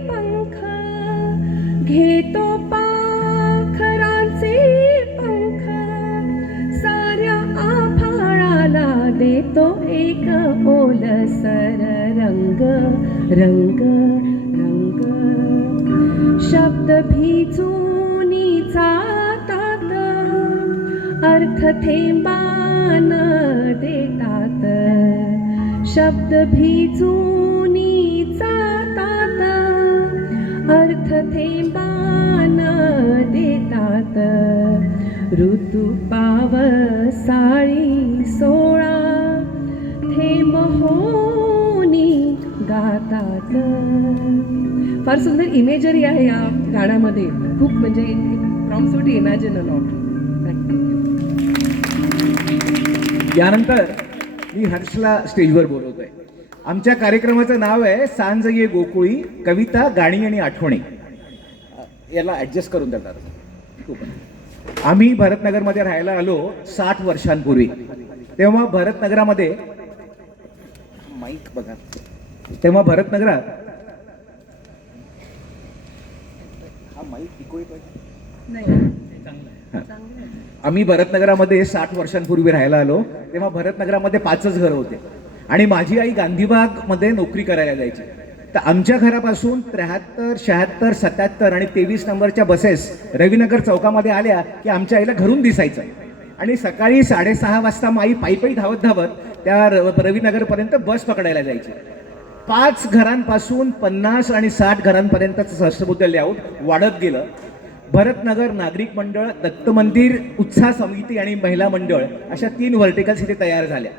पंख, घेतो पाखरांचे पंख. साऱ्या आभाळाला देतो एक ओलसर रंग रंग रंग. शब्द भिजून जातात, अर्थ थेंबान देतात. शब्द भिजून जातात, अर्थ थेंबान देतात. ऋतू पावसाळी सोळा, थेंब होनी गातात. फार सुंदर इमेजरी आहे या गाण्यामध्ये, खूप म्हणजे prompts to imagine a lot. यानंतर मी हर्षला स्टेजवर बोलवतोय. आमच्या कार्यक्रमाचं नाव आहे सांज ये गोकुळी, कविता, गाणी आणि आठवणी. याला ॲडजस्ट करून देतात. खूप आहे. आम्ही भरतनगरमध्ये राहायला आलो 60 वर्षांपूर्वी. तेव्हा भरतनगरामध्ये माईक बघा, तेव्हा भरतनगरात हा माईक इको येतोय. आम्ही भरतनगरामध्ये 60 वर्षांपूर्वी राहायला आलो. तेव्हा भरतनगरामध्ये 5च घरं होते आणि माझी आई गांधीबागमध्ये नोकरी करायला जायची. तर आमच्या घरापासून 73, 76, 77 आणि 23 नंबरच्या बसेस रविनगर चौकामध्ये आल्या की आमच्या आईला घरून दिसायचं. आणि सकाळी 6:30 वाजता माई पायी धावत धावत त्या रविनगरपर्यंत बस पकडायला जायची. 5 घरांपासून 50 आणि 60 घरांपर्यंतचं सहस्त्रबुद्ध लेआउट वाढत गेलं. भरतनगर नागरिक मंडळ, दत्त मंदिर, उत्साह समिती आणि महिला मंडळ अशा 3 व्हर्टिकल्स इथे तयार झाल्या.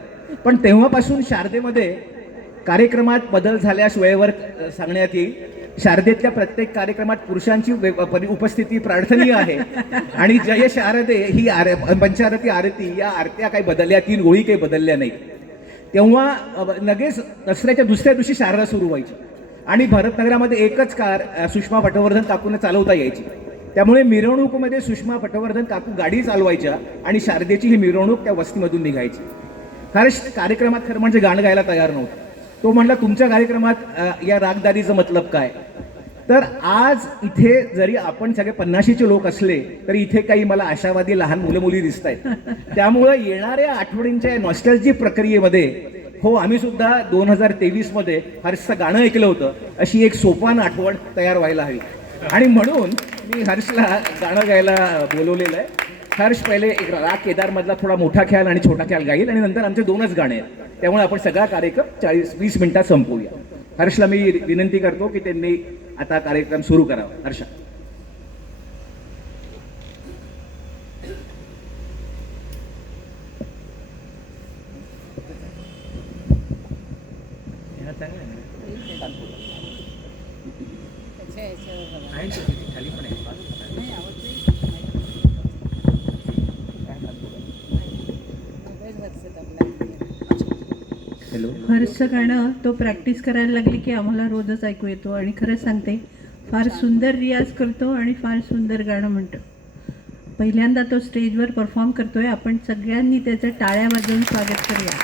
पण तेव्हापासून शारदेमध्ये कार्यक्रमात बदल झाल्यास वेळेवर सांगण्यात येईल. शारदेतल्या प्रत्येक कार्यक्रमात पुरुषांची उपस्थिती प्रार्थनीय आहे आणि जय शारदे ही पंचारती आरती या आरत्या काही बदलल्या, 3 ओळी काही बदलल्या नाही. तेव्हा लगेच दसऱ्याच्या दुसऱ्या दिवशी शारदा सुरू व्हायची आणि भरतनगरामध्ये एकच कार सुषमा पटवर्धन काकूंना चालवता यायची. त्यामुळे मिरवणुकीमध्ये सुषमा पटवर्धन काकू गाडी चालवायच्या आणि शारदेची ही मिरवणूक त्या वस्तीमधून निघायची. हर्ष कार्यक्रमात खरं म्हणजे गाणं गायला तयार नव्हता. तो म्हणला तुमच्या कार्यक्रमात या रागदारीचं मतलब काय. तर आज इथे जरी आपण सगळे 50चे लोक असले तरी इथे काही मला आशावादी लहान मुलं मुली दिसत आहेत. त्यामुळं येणाऱ्या आठवणींच्या नॉस्टॅल्जिक प्रक्रियेमध्ये हो आम्ही सुद्धा 2023 मध्ये हर्षचं गाणं ऐकलं होतं अशी एक सोपान आठवण तयार व्हायला हवी आणि म्हणून मी हर्षला गाणं गायला बोलवलेलं आहे. हर्ष पहिले एक राग केदार मधला थोडा मोठा ख्याल आणि छोटा ख्याल गाईल आणि नंतर आमचे 2च गाणे आहेत. त्यामुळे आपण सगळा कार्यक्रम 40-20 मिनिटात संपवूया. हर्षला मी विनंती करतो की त्यांनी आता कार्यक्रम सुरू करावा. हर्ष. हर्षचं गाणं तो प्रॅक्टिस करायला लागली की आम्हाला रोजच ऐकू येतो आणि खरं सांगते फार सुंदर रियाज करतो आणि फार सुंदर गाणं म्हणतो. पहिल्यांदा तो स्टेजवर परफॉर्म करतोय. आपण सगळ्यांनी त्याचं टाळ्या वाजवून स्वागत करूया.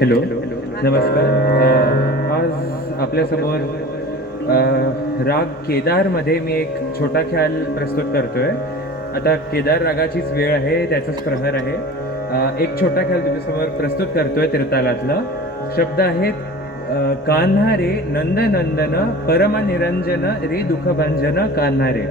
हॅलो, नमस्कार. आज आपल्यासमोर राग केदारमध्ये मी एक छोटा ख्याल प्रस्तुत करतोय. आता केदार रागाचीच वेळ आहे, त्याचाच प्रहर आहे. एक छोटा ख्याल तुमच्यासमोर प्रस्तुत करतोय त्रितालातला. शब्द आहेत कान्हा रे नंद नंदन परम निरंजन रे दुःखभंजन कान्हा रे.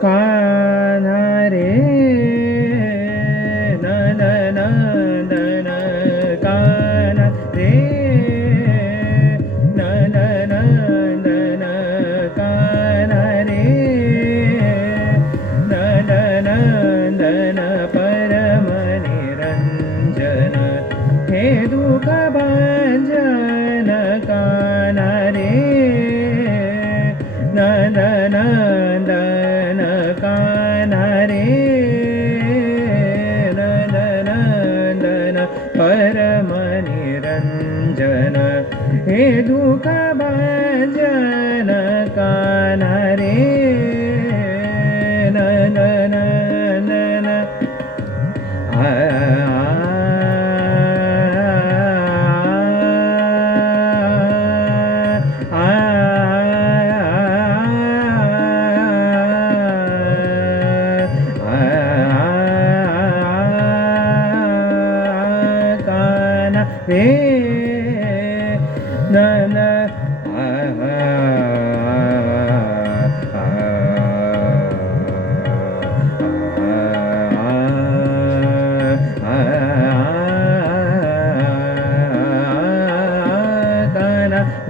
कान्हा रे नन नंदन कान्हा रे नन नंदन कान्हा रे नन नंदन परम निरंजन हे दुःख भंजन कान्हा रे नन नंदन कान्हा रे नन नंदन परम निरंजन हे दुःख भंजन कान्हा रे नन नंदन रे न न आ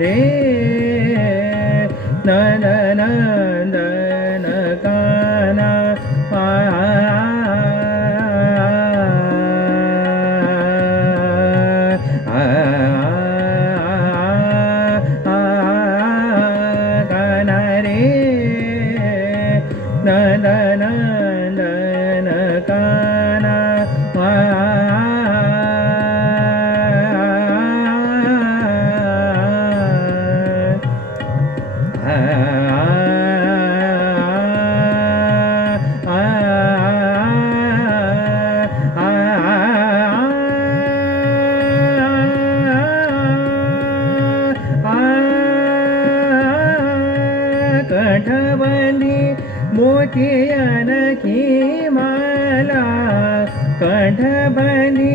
रे न न न न न काना काना रे न न न न न काना कंठबंदी मोती अनखी माला कंठबंदी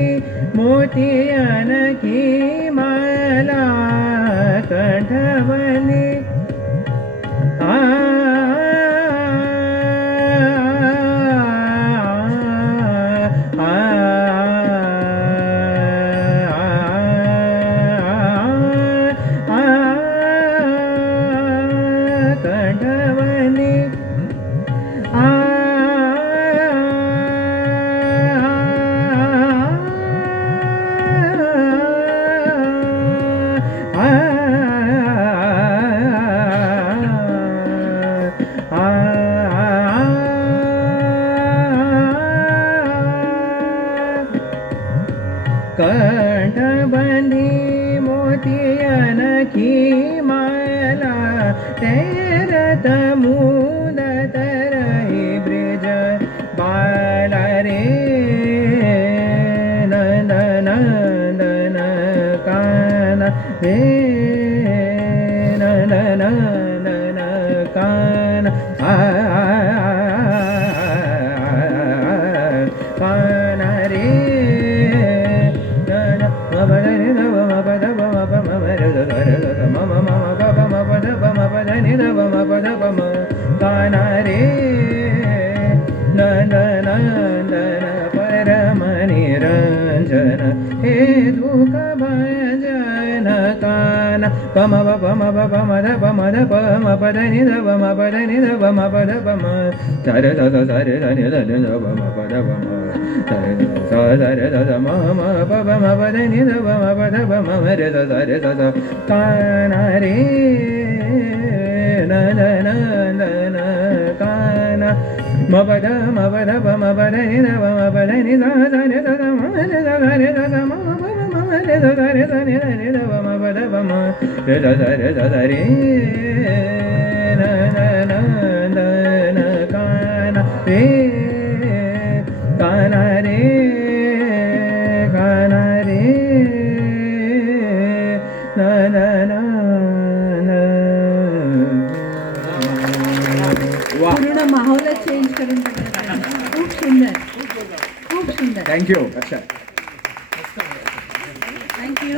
मोती अनखी माला कंठबंदी आ कंठबंदी कंठबंदी मोती अनखी माला तेरत मुदत रही ब्रिज बाला रे नंदन नंदन काना रे नंदन नंदन काना काना रे काना रे नंद नंदन परम निरंजन हे दुख भजन काना पम पम पम ध पम ध पम पद नि ध पम पद नि ध पम पद पम सर ध सर ध नि ध ध पम पद पम सर सर ध म म प पम पद नि ध पम पद पम रे ध सर ध काना रे नंद नंदन काना म पद पम पद नि ध पम पद नि ध ध ध ध म रे ध रे ध म म रे ध रे ध नि रे ध पम पद पम रे ध रे नंद नंदन काना रे काना रे काना रे नंदन पूर्ण माहोलच चेंज करून टाकला. खूप सुंदर, खूप सुंदर. थँक्यू अच्छा थँक्यू.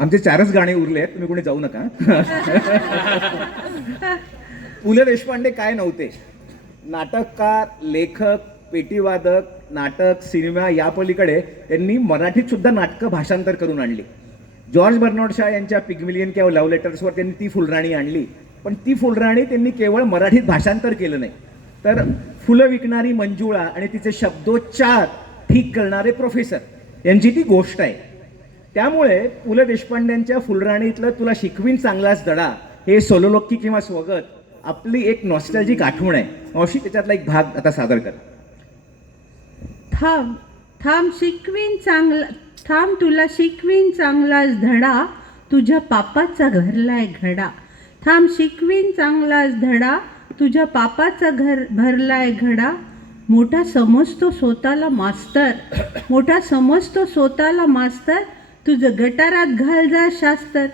आमचे 4च गाणे उरले आहेत, तुम्ही कोणी जाऊ नका. पु ल देशपांडे काय नव्हते, नाटककार, लेखक, पेटीवादक, नाटक, सिनेमा या पलीकडे त्यांनी मराठीत सुद्धा नाटकं भाषांतर करून आणली. जॉर्ज बर्नार्ड शॉ यांच्या पिग्मिलियन किंवा लव्ह लेटर्सवर त्यांनी ती फुलराणी आणली, पण ती फुलराणी त्यांनी केवळ मराठीत भाषांतर केलं नाही, तर फुलं विकणारी मंजुळा आणि तिचे शब्दोच्चार ठीक करणारे प्रोफेसर यांची ती गोष्ट आहे. त्यामुळे पु ल देशपांड्यांच्या फुलराणीतलं तुला शिकवीन चांगलाच धडा हे सोलोलोकी किंवा स्वगत आपली एक नॉस्टॅल्जिक आठवण आहे. मावशी त्याच्यातला एक भाग आता सादर कर. थांब थांब शिकवीन चांगला, थांब तुला शिकवीन चांगलाच धडा, तुझ्या पापाचा घरलाय घडा. थांब शिकवीन चांगलाच धडा, तुझ्या पापाचा भरलाय घडा. मोठा समजतो स्वतःला मास्तर, मोठा समजतो स्वतःला मास्तर, तुझं गटारात घाल जा शास्तर.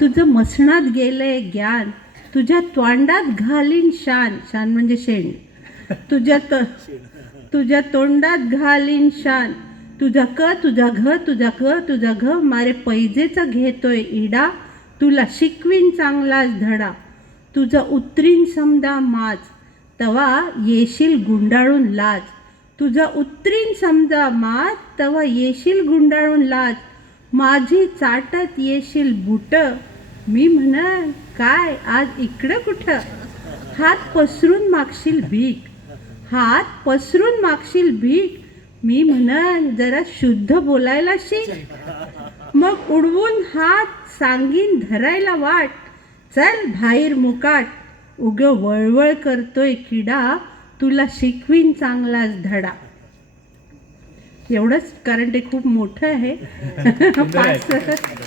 तुझं मसणात गेलंय ज्ञान, तुझ्या तोंडात घालीन शान, शान म्हणजे शेण, तुझ्या तोंडात घालीन शान, तुझा क तुझा घ मारे पैजेचा घेतोय इडा, तुला शिकवीन चांगलाच धडा, तुझं उतरीन समजा माज, तवा येशील गुंडाळून लाज, तुझा उतरीन समजा माज, तवा येशील गुंडाळून लाज, माझी चाटत येशील बुट, मी म्हणन काय आज इकडं कुठं, हात पसरून मागशील भीक, हात पसरून मागशील भीक, मी म्हणन जरा शुद्ध बोलायला शिक, मग उडवून हात सांगीन धरायला वाट, चल बाहेर मुकाट, उग वळवळ करतोय किडा, तुला शिकवीन चांगलाच धडा. एवढंच, कारण ते खूप मोठं आहे. पाच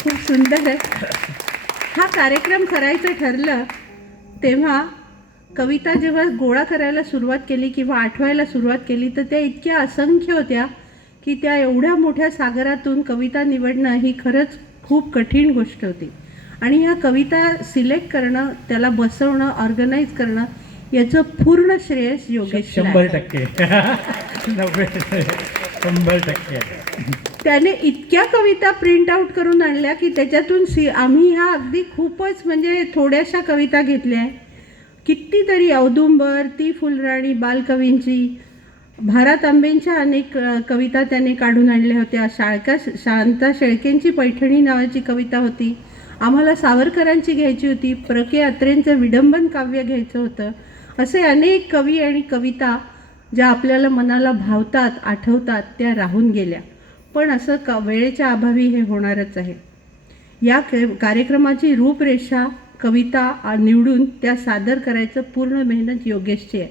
खूप सुंदर आहे. हा कार्यक्रम करायचं ठरलं तेव्हा कविता जेव्हा गोळा करायला सुरुवात केली किंवा आठवायला सुरुवात केली तर त्या इतक्या असंख्य होत्या की त्या एवढ्या मोठ्या सागरातून कविता निवडणं ही खरंच खूप कठीण गोष्ट होती. आणि ह्या कविता सिलेक्ट करणं, त्याला बसवणं, ऑर्गनाईज करणं याचं पूर्ण श्रेयस योगेश 100% 100%. त्याने इतक्या कविता प्रिंट आउट करून आणल्या की त्याच्यातून आम्ही ह्या अगदी खूपच म्हणजे थोड्याशा कविता घेतल्या आहे. कितीतरी औदुंबर, ती फुलराणी बालकवींची, भारत आंबेंच्या अनेक कविता त्याने काढून आणल्या होत्या. शांता शेळकेंची पैठणी नावाची कविता होती. आम्हाला सावरकरांची घ्यायची होती. प्र के अत्रेंचं विडंबन काव्य घ्यायचं होतं. असे अनेक कवी आणि कविता ज्या आपल्याला मनाला भावतात, आठवतात, त्या राहून गेल्या. पण असं वेळेच्या अभावी हे होणारच आहे. या कार्यक्रमाची रूपरेषा, कविता निवडून त्या सादर करायचं पूर्ण मेहनत योगेशची आहे.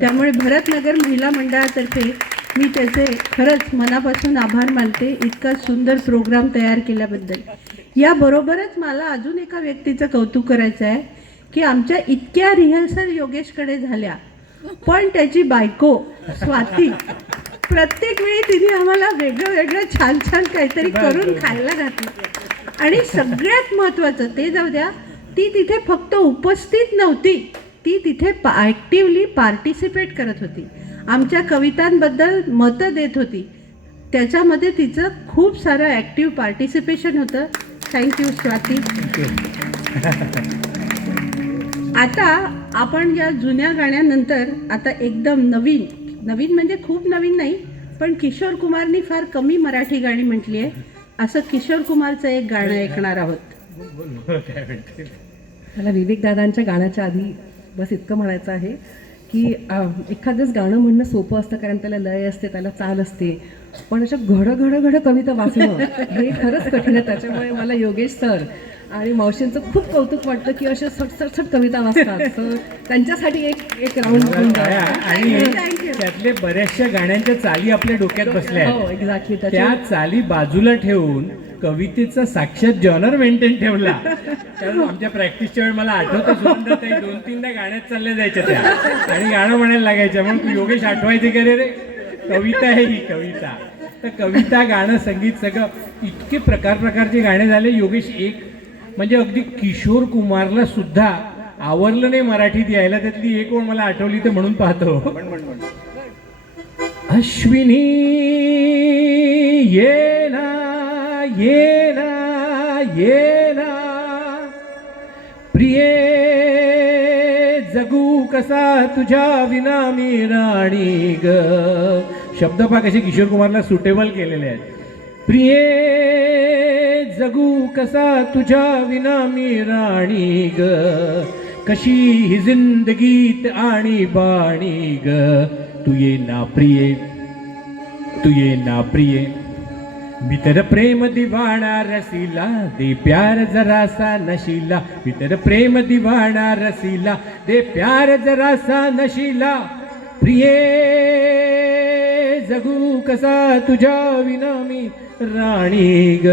त्यामुळे भरतनगर महिला मंडळातर्फे मी त्याचे खरंच मनापासून आभार मानते, इतका सुंदर प्रोग्राम तयार केल्याबद्दल. याबरोबरच मला अजून एका व्यक्तीचं कौतुक करायचं आहे की आमच्या इतक्या रिहर्सल योगेशकडे झाल्या, पण त्याची बायको स्वाती प्रत्येक वेळी तिने आम्हाला वेगळं वेगळं छान छान काहीतरी करून खायला घातलं. आणि सगळ्यात महत्त्वाचं ते जाऊ द्या, ती तिथे फक्त उपस्थित नव्हती, ती तिथे ॲक्टिवली पार्टिसिपेट करत होती, आमच्या कवितांबद्दल मतं देत होती. त्याच्यामध्ये तिचं खूप सारं ॲक्टिव्ह पार्टिसिपेशन होतं. थँक्यू स्वाती. आता आपण या जुन्या गाण्यानंतर आता एकदम नवीन म्हणजे खूप नवीन नाही, पण किशोर कुमारनी फार कमी मराठी गाणी म्हटली आहे, असं किशोर कुमारचं एक गाणं ऐकणार आहोत. मला विवेक दादांच्या गाण्याच्या आधी बस इतकं म्हणायचं आहे की एखादंच गाणं म्हणणं सोपं असतं, कारण त्याला लय असते, त्याला चाल असते, पण अशा घड कविता वाचणं हे खरंच कठीण आहे. त्याच्यामुळे मला योगेश सर आणि मावशींचं खूप कौतुक वाटतं की अशा सट कविता वाचतात. तर त्यांच्यासाठी एक राऊंड आणि त्यातले बऱ्याचशा गाण्यांच्या चाली आपल्या डोक्यात बसल्या हो आहेत. एक्झॅक्टली. त्या चाली बाजूला ठेवून कवितेचा साक्षात जॉनर मेंटेन ठेवला. कारण आमच्या प्रॅक्टिसच्या वेळी मला आठवतं सुंदर 2-3दा गाण्यात चालल्या जायच्या त्या आणि गाणं म्हणायला लागायच्या. म्हणून योगेश आठवायचे की रे कविता आहे ही कविता. तर कविता, गाणं, संगीत सगळं इतके प्रकारचे गाणे झाले. योगेश एक म्हणजे अगदी किशोर कुमारला सुद्धा आवरलं नाही मराठीत यायला. त्यातली एक ओळ मला आठवली तर म्हणून पाहतो. अश्विनी ये ना ये ना ये ना प्रिये जगू कसा तुझ्या विना मी राणी ग. शब्द पहा कसे किशोर कुमारला सुटेबल केलेले आहेत. प्रिये जगू कसा तुझ्या विना मी राणी ग, कशी ही जिंदगीत आणि बाणी ग. तू ये ना प्रिये, तू ये ना प्रिये, भीतर प्रेम दिवाणा रसीला, दे प्यार जरासा नशीला. भीतर प्रेम दिवाणा रसीला, दे प्यार जरासा नशीला. प्रिये जगू कसा तुझ्या विना मी राणी ग,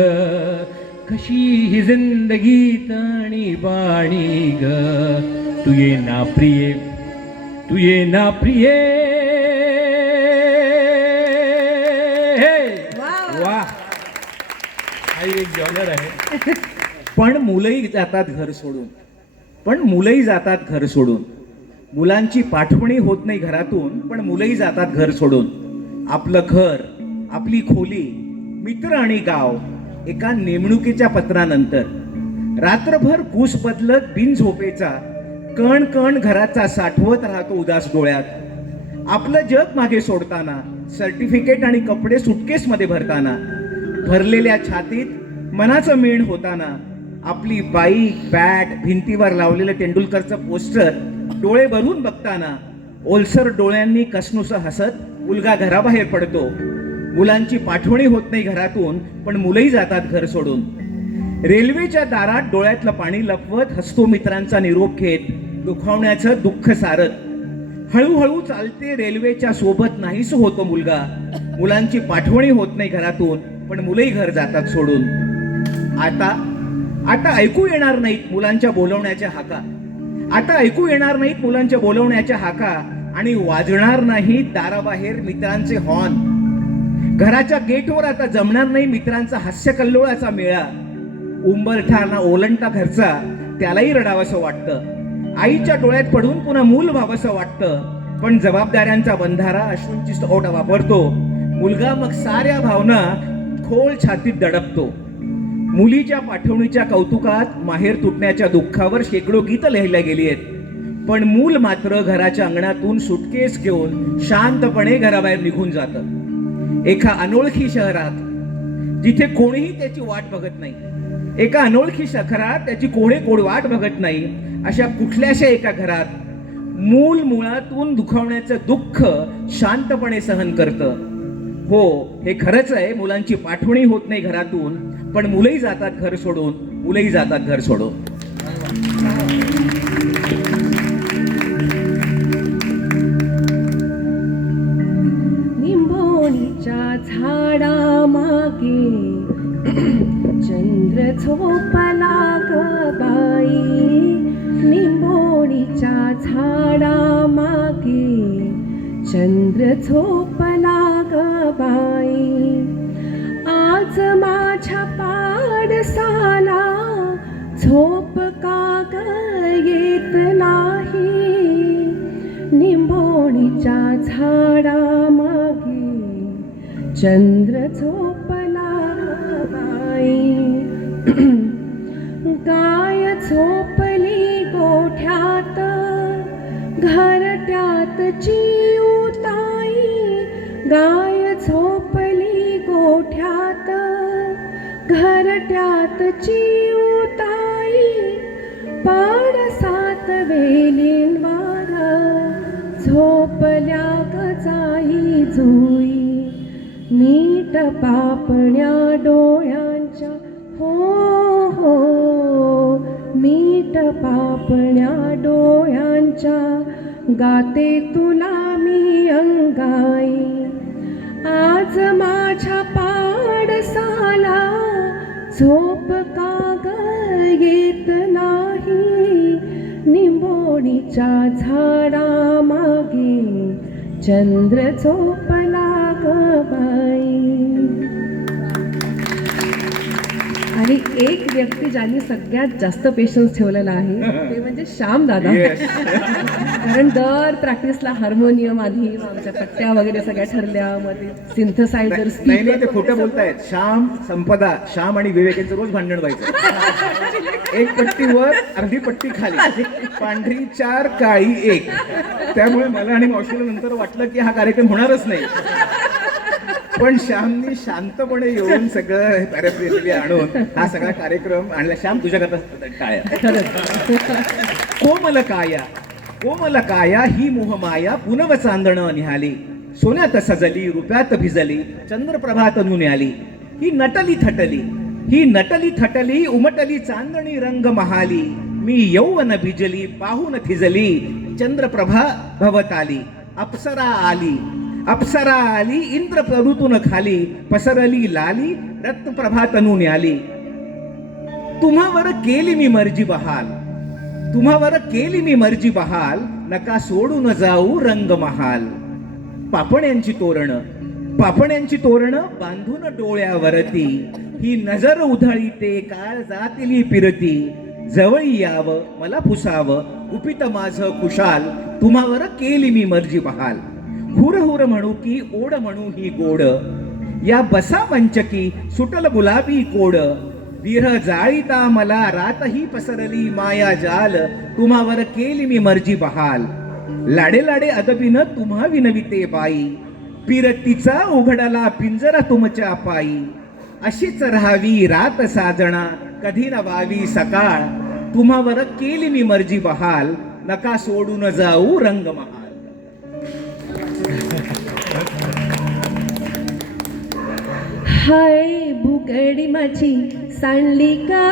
कशी ही जिंदगीत आणि बाणी ग. तू ये ना प्रिये, तू ये ना प्रिये. वा, हा एक जॉनर आहे. पण मुलंही जातात घर सोडून, पण मुलंही जातात घर सोडून. मुलांची पाठवणी होत नाही घरातून, पण मुलंही जातात घर सोडून. आपलं घर, आपली खोली, मित्र आणि गाव एका नेमणुकीच्या पत्रानंतर रात्रभर कूस बदलत बिन झोपेचा कण कण घराचा साठवत राहतो उदास डोळ्यात. आपलं जग मागे सोडताना, सर्टिफिकेट आणि कपडे सुटकेसमध्ये भरताना, भरलेल्या छातीत मनाचं मेण होताना, आपली बाईक, बॅट, भिंतीवर लावलेलं तेंडुलकरचं पोस्टर डोळे भरून बघताना, ओलसर डोळ्यांनी कसनुस हसत मुलगा घराबाहेर पडतो. मुलांची पाठवणी होत नाही घरातून, पण मुलंही जातात घर सोडून. रेल्वेच्या दारात डोळ्यातलं पाणी लपवत हसतो मित्रांचा निरोप घेत, दुखावण्याचं दुःख सारत. हळूहळू चालते रेल्वेच्या सोबत नाहीस होतो मुलगा. मुलांची पाठवणी होत नाही घरातून, पण मुलंही घर जातात सोडून. आता ऐकू येणार नाहीत मुलांच्या बोलवण्याच्या हाका. आता ऐकू येणार नाहीत मुलांच्या बोलवण्याच्या हाका, आणि वाजणार नाही दाराबाहेर मित्रांचे हॉर्न. घराच्या गेटवर आता जमणार नाही मित्रांचा हास्यकल्लोळाचा मेळा. उंबरठा ओलंटा घरचा, त्यालाही रडावंसं वाटतं. आईच्या डोळ्यात पडून पुन्हा मूल व्हावंसं वाटतं. पण जबाबदाऱ्यांचा बंधारा अश्रूंची ओढ वापरतो. मुलगा मग साऱ्या भावना खोल छातीत दडपतो. मुलीच्या पाठवणीच्या कौतुकात माहेर तुटण्याच्या दुःखावर शेकडो गीत लिहिल्या गेली आहेत. पण मूल मात्र घराच्या अंगणातून सुटकेस घेऊन शांतपणे घराबाहेर निघून जातं. एका अनोळखी शहरात जिथे कोणीही त्याची वाट बघत नाही, एका अनोळखी शहरात त्याची कोणी वाट बघत नाही, अशा कुठल्याशा एका घरात मूल मुळातून दुखावण्याचं दुःख शांतपणे सहन करतं. हो, हे खरंच आहे, मुलांची पाठवणी होत नाही घरातून, पण मुलंही जातात घर सोडून. मुलंही जातात घर सोडून. निंबोणीच्या झाडा मागे चंद्र झोपला ग बाई. निंबोणीच्या झाडा मागे चंद्र झोपला ग बाई. आज माझ्या पाडसाला झोप का ग येत नाही. निंबोणीच्या झाडा मागे चंद्र झोपला ग बाई. गाय झोपली गोठ्यात घरट्यात चिऊताई. गाय झोपली गोठ्यात घरट्यात चिऊताई. पाडसात वेलींवर झोपल्या ग जाई जुई. मीठ पापण्या डोळ्यांच्या हो हो. मीठ पापण्या डोळ्यांच्या गाते तुला मी अंगाई. आज माझ्या पाडसाला झोप का ग येत नाही. निंबोणीच्या झाडा मागे चंद्र झोपला ग बाई. आणि एक व्यक्ती ज्यांनी सगळ्यात जास्त पेशन्स ठेवलेला आहे ते म्हणजे श्याम दादा. कारण दर प्रॅक्टिसला हार्मोनियम आधी, आमच्या पट्ट्या वगैरे सगळ्या ठरल्या, मग ते सिंथसायझर नाही, ते खोटं बोलतायत. श्याम, संपदा, श्याम आणि विवेक यांचं रोज भांडण व्हायचं. एक पट्टी वर, अर्धी पट्टी खाली, पांढरी 4, काळी 1. त्यामुळे मला आणि मावशीला नंतर वाटलं की हा कार्यक्रम होणारच नाही. पण श्यामनी शांतपणे येऊन सगळं पॅराफ्रेजली आणून हा सगळा कार्यक्रम आणला. श्याम, तुझ्याकरता टाळ्या. कोमल काया, कोमल काया ही मोहमाया पुनव चांदण निहाली. सोन्यात सजली, रुप्यात भिजली, चंद्रप्रभा तनून आली. ही नटली थटली, ही नटली थटली, उमटली चांदणी रंग महाली. मी यौवन भिजली, पाहून थिजली, चंद्रप्रभा भवत आली. अप्सरा आली, अप्सरा आली, इंद्र प्रभूतून खाली, पसरली लाली, रत्नप्रभा तनून आली. तुम्हावर केली मी मर्जी बहाल, तुम्हावर केली मी मर्जी बहाल, नका सोडून जाऊ रंग महाल. पापण्यांची तोरणं, पापण्यांची तोरणं बांधून डोळ्यावरती. ही नजर उधळी ते काळ जातिली पिरती. जवळी यावं मला पुसावं गुपित माझं खुशाल तुम्हावर केली मी मर्जी बहाल हुर हुर म्हणू की ओढ म्हणू ही गोड या बसा मंचकी सुटल गुलाबी कोड विरह जाळीता मला रातही पसरली माया जाल तुम्हावर केली मी मर्जी बहाल लाडे लाडे अदबीनं तुम्हा विनविते बाई पिरतीचा उघडला पिंजरा तुमच्या पायी अशीच राहावी रात साजणा कधी न व्हावी सकाळ तुम्हावर केली मी मर्जी बहाल नका सोडून जाऊ रंगमहाल. हाय भुगडी माझी सांडली का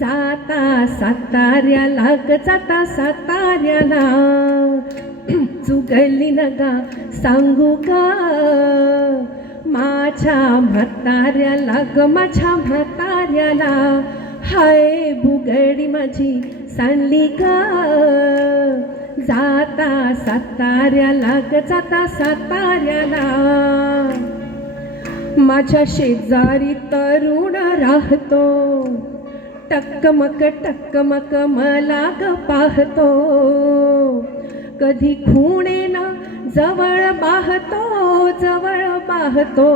जाता साताऱ्याला ग जाता साताऱ्याला चुगली नका सांगू का माझ्या म्हाताऱ्याला ग माझ्या म्हाताऱ्याला हाय भुगडी माझी सांडली का जाता साताऱ्याला ग जाता साताऱ्याला माझ्या शेजारी तरुण राहतो टक्कमक मला ग पाहतो कधी खुणेनं जवळ पाहतो जवळ पाहतो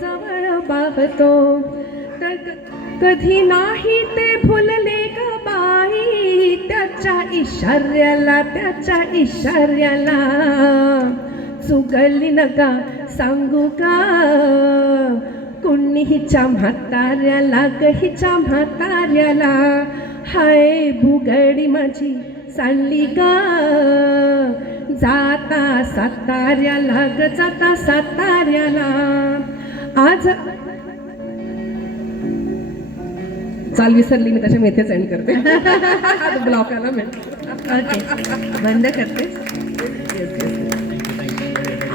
जवळ पाहतो कधी नाही ते भुलले ग बाई त्याच्या इशाऱ्याला चुकली नका सांगू का कुणी हिच्या म्हाताऱ्याला ग हिच्या म्हाताऱ्याला हाय भुगडी माझी सांडली का जाता साताऱ्याला ग जाता साताऱ्याला आज चाल विसरली मी त्याच्या मेथेच एंड करते ब्लॉक आला मी ओके बंद करते.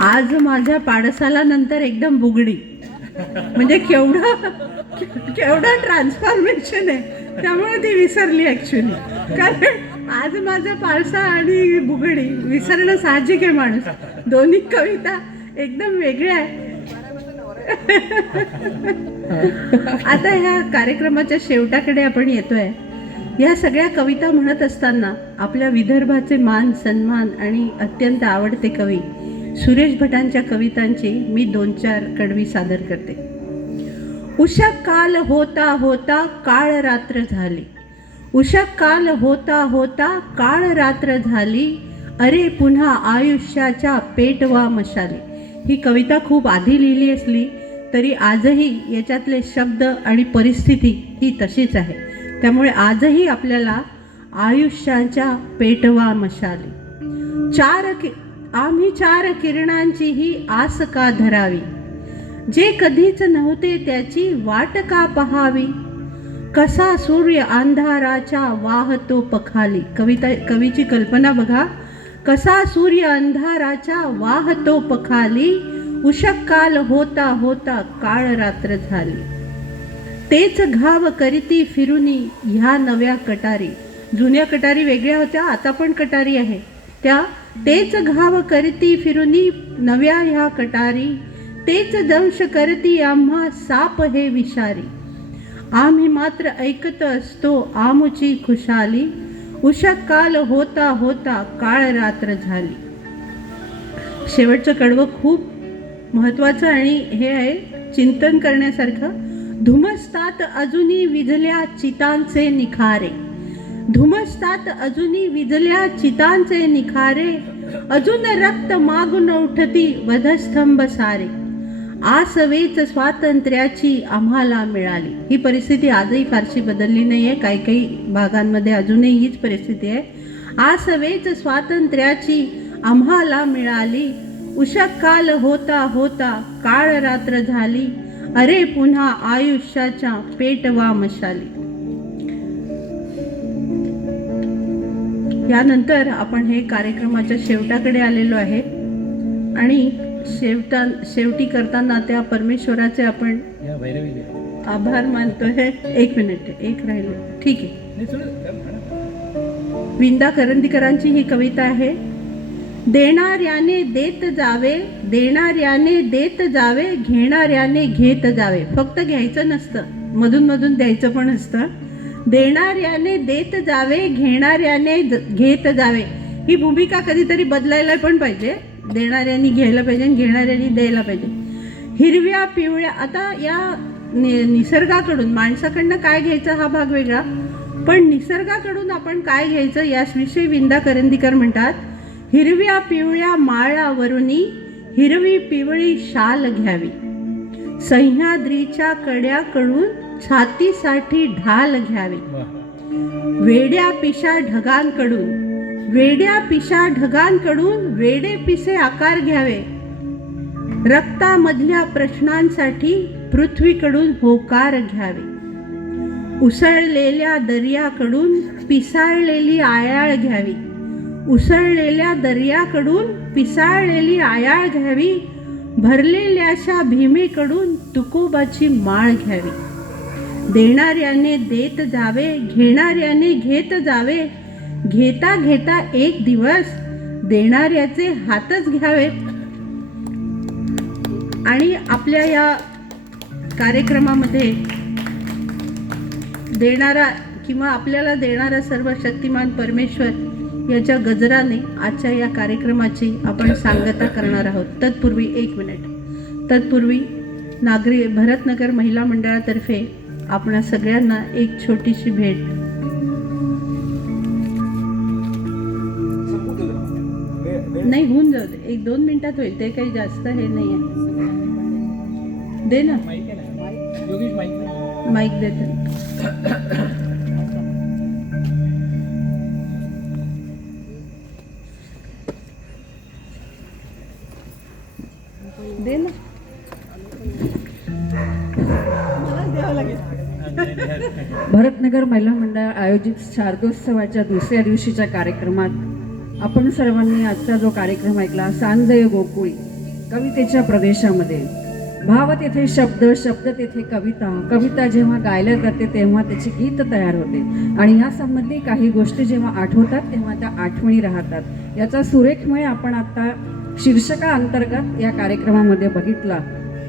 आज माझ्या पाडसाला नंतर एकदम बुगडी म्हणजे केवढं ट्रान्सफॉर्मेशन आहे त्यामुळे ती विसरली ॲक्च्युली कारण आज माझा पाडसा आणि बुगडी विसरणं साहजिक आहे माणूस दोन्ही कविता एकदम वेगळ्या आहे. आता ह्या कार्यक्रमाच्या शेवटाकडे आपण येतोय. या सगळ्या कविता म्हणत असताना आपल्या विदर्भाचे मान सन्मान आणि अत्यंत आवडते कवी सुरेश भटांच्या कवितांची मी 2-4 कडवी सादर करते. उषा काल होता होता काळ रात्र झाली उषा काल होता होता काळ रात्र झाली अरे पुन्हा आयुष्याच्या पेटवा मशाली. ही कविता खूप आधी लिहिली असली तरी आजही याच्यातले शब्द आणि परिस्थिती ही तशीच आहे. त्यामुळे आजही आपल्याला आयुष्याच्या पेटवा मशाली आम्ही 4 किरणांची ही आस का धरावी जे कधीच नव्हते त्याची वाट का पहावी कसा सूर्य अंधाराच्या वाहतो पखाली. कवीची कल्पना बघा. कसा सूर्य अंधाराच्या वाहतो पखाली उषक काल होता होता काळ रात्र झाली तेच घाव करीती फिरुनी ह्या नव्या कटारी. जुन्या कटारी वेगळ्या होत्या आता पण कटारी आहे त्या तेच घाव करती फिरुनी नव्या ह्या कटारी तेच दंश करती आम्हा साप हे विषारी आम्ही मात्र ऐकत असतो आमुची खुशाली उषक काल होता होता काळ रात्र झाली. शेवटचं कडवं खूप महत्त्वाचं आणि हे आहे चिंतन करण्यासारखं. धुमसतात अजूनी विझल्या चितांचे निखारे धुमसतात अजूनी विझल्या चितांचे निखारे अजून रक्त मागून उठती वधस्तंभ सारे आसवेच स्वातंत्र्याची आम्हाला मिळाली. ही परिस्थिती आजही फारशी बदलली नाही आहे. काही भागांमध्ये अजूनही हीच परिस्थिती आहे. आसवेच स्वातंत्र्याची आम्हाला मिळाली उषक काल होता होता काळ रात्र झाली अरे पुन्हा आयुष्याच्या पेटवा मशाली. यानंतर आपण हे कार्यक्रमाच्या शेवटाकडे आलेलो आहे आणि शेवटी करताना त्या परमेश्वराचे आपण आभार मानतोय. एक मिनिट एक राहिले ठीक आहे. विंदा करंदीकरांची ही कविता आहे. देणाऱ्याने देत जावे देणाऱ्याने देत जावे घेणाऱ्याने घेत जावे. फक्त घ्यायचं नसतं मधून मधून द्यायचं पण असतं. देणाऱ्याने देत जावे, घेणाऱ्याने घेत जावे. ही भूमिका कधीतरी बदलायला पण पाहिजे. देणाऱ्यांनी घ्यायला पाहिजे आणि घेणाऱ्यांनी द्यायला पाहिजे. हिरव्या पिवळ्या, आता या निसर्गाकडून, माणसाकडनं काय घ्यायचं हा भाग वेगळा, पण निसर्गाकडून आपण काय घ्यायचं याविषयी विंदा करंदीकर म्हणतात, हिरव्या पिवळ्या माळावरुनी हिरवी पिवळी शाल घ्यावी, सह्याद्रीच्या कड्याकडून छातीसाठी ढाल घ्यावी, वेड्या पिशा ढगांकडून वेडे पिसे आकार घ्यावे, रक्तामधल्या प्रश्नांसाठी पृथ्वीकडून होकार घ्यावे, उसळलेल्या दर्याकडून पिसाळलेली आयाळ घ्यावी, भरलेल्याशा भीमेकडून तुकोबाची माळ घ्यावी. देणाऱ्याने देत जावे, घेणाऱ्याने घेत जावे, घेता घेता एक दिवस देणाऱ्याचे हातच घ्यावेत. आणि आपल्या या कार्यक्रमामध्ये देणारा किंवा आपल्याला देणारा सर्व शक्तिमान परमेश्वर याच्या गजराने आजच्या या कार्यक्रमाची आपण सांगता करणार आहोत. तत्पूर्वी भरतनगर महिला मंडळातर्फे आपणा सगळ्यांना एक छोटीशी भेट. नाही, होऊन जाऊ दे, 1-2 मिनिटात होईल, ते काही जास्त हे नाही आहे. दे ना योगेश माईक. माईक देते. दे ना. भरतनगर महिला मंडळ आयोजित शारदोत्सवाच्या दुसऱ्या दिवशीच्या कार्यक्रमात आपण सर्वांनी आजचा जो कार्यक्रम ऐकला, सांजय गोकुळी कवितेच्या प्रदेशामध्ये, भाव तेथे शब्द, शब्द तेथे कविता, कविता जेव्हा गायल्या जाते तेव्हा त्याची गीत तयार होते आणि या संबंधी काही गोष्टी जेव्हा आठवतात तेव्हा त्या आठवणी राहतात. याचा सुरेखमय आपण आता शीर्षका अंतर्गत या कार्यक्रमामध्ये बघितला.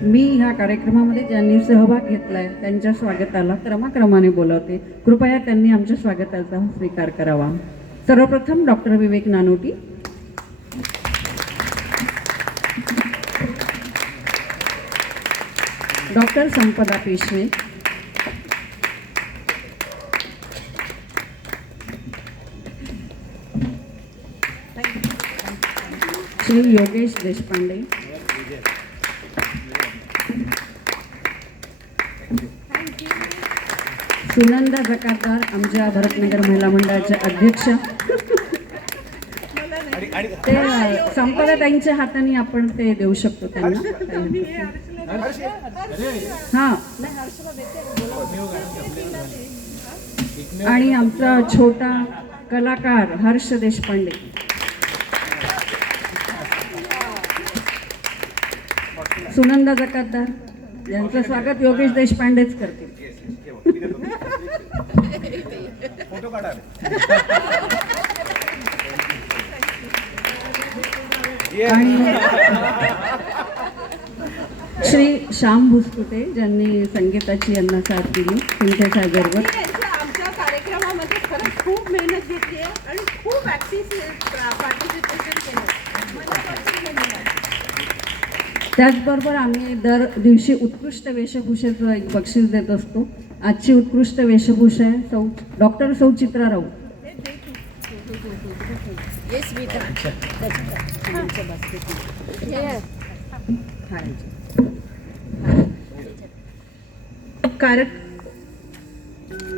मी ह्या कार्यक्रमामध्ये ज्यांनी सहभाग घेतलाय त्यांच्या स्वागताला क्रमाक्रमाने बोलवते. कृपया त्यांनी आमच्या स्वागताचा स्वीकार करावा. सर्वप्रथम डॉक्टर विवेक नानोटी, डॉक्टर संपदा पेशवे, श्री योगेश देशपांडे, सुनंदा जकातदार आमच्या भरतनगर महिला मंडळाच्या अध्यक्ष. ते संपदा ताईंच्या हाताने आपण ते देऊ शकतो त्यांना. हां, आणि आमचा छोटा कलाकार हर्ष देशपांडे. सुनंदा जकातदार यांचं स्वागत योगेश देशपांडेच करतील. आणि श्री श्याम भुसकुटे ज्यांनी संगीताची यांना साथ दिली, सिंथेसायझरवर. आमच्या कार्यक्रमामध्ये खरंच खूप मेहनत घेतली आहे आणि खूप पार्टिसिपेशन केलं. त्याचबरोबर आम्ही दर दिवशी उत्कृष्ट वेशभूषेचं एक बक्षीस देत असतो. आजची उत्कृष्ट वेशभूषा आहे डॉक्टर सौ चित्रा राऊत.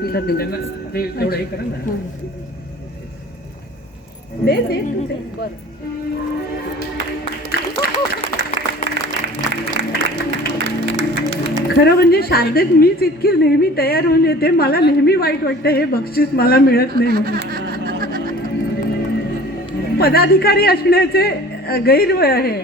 तिला देऊ. त्यांना ते तेवढं हे करा ना. खरं म्हणजे शारदेत मीच इतकी नेहमी तयार होऊन येते, मला नेहमी वाईट वाटतं हे बक्षीस मला मिळत नाही म्हणून. पदाधिकारी असण्याचे गैरवय आहे.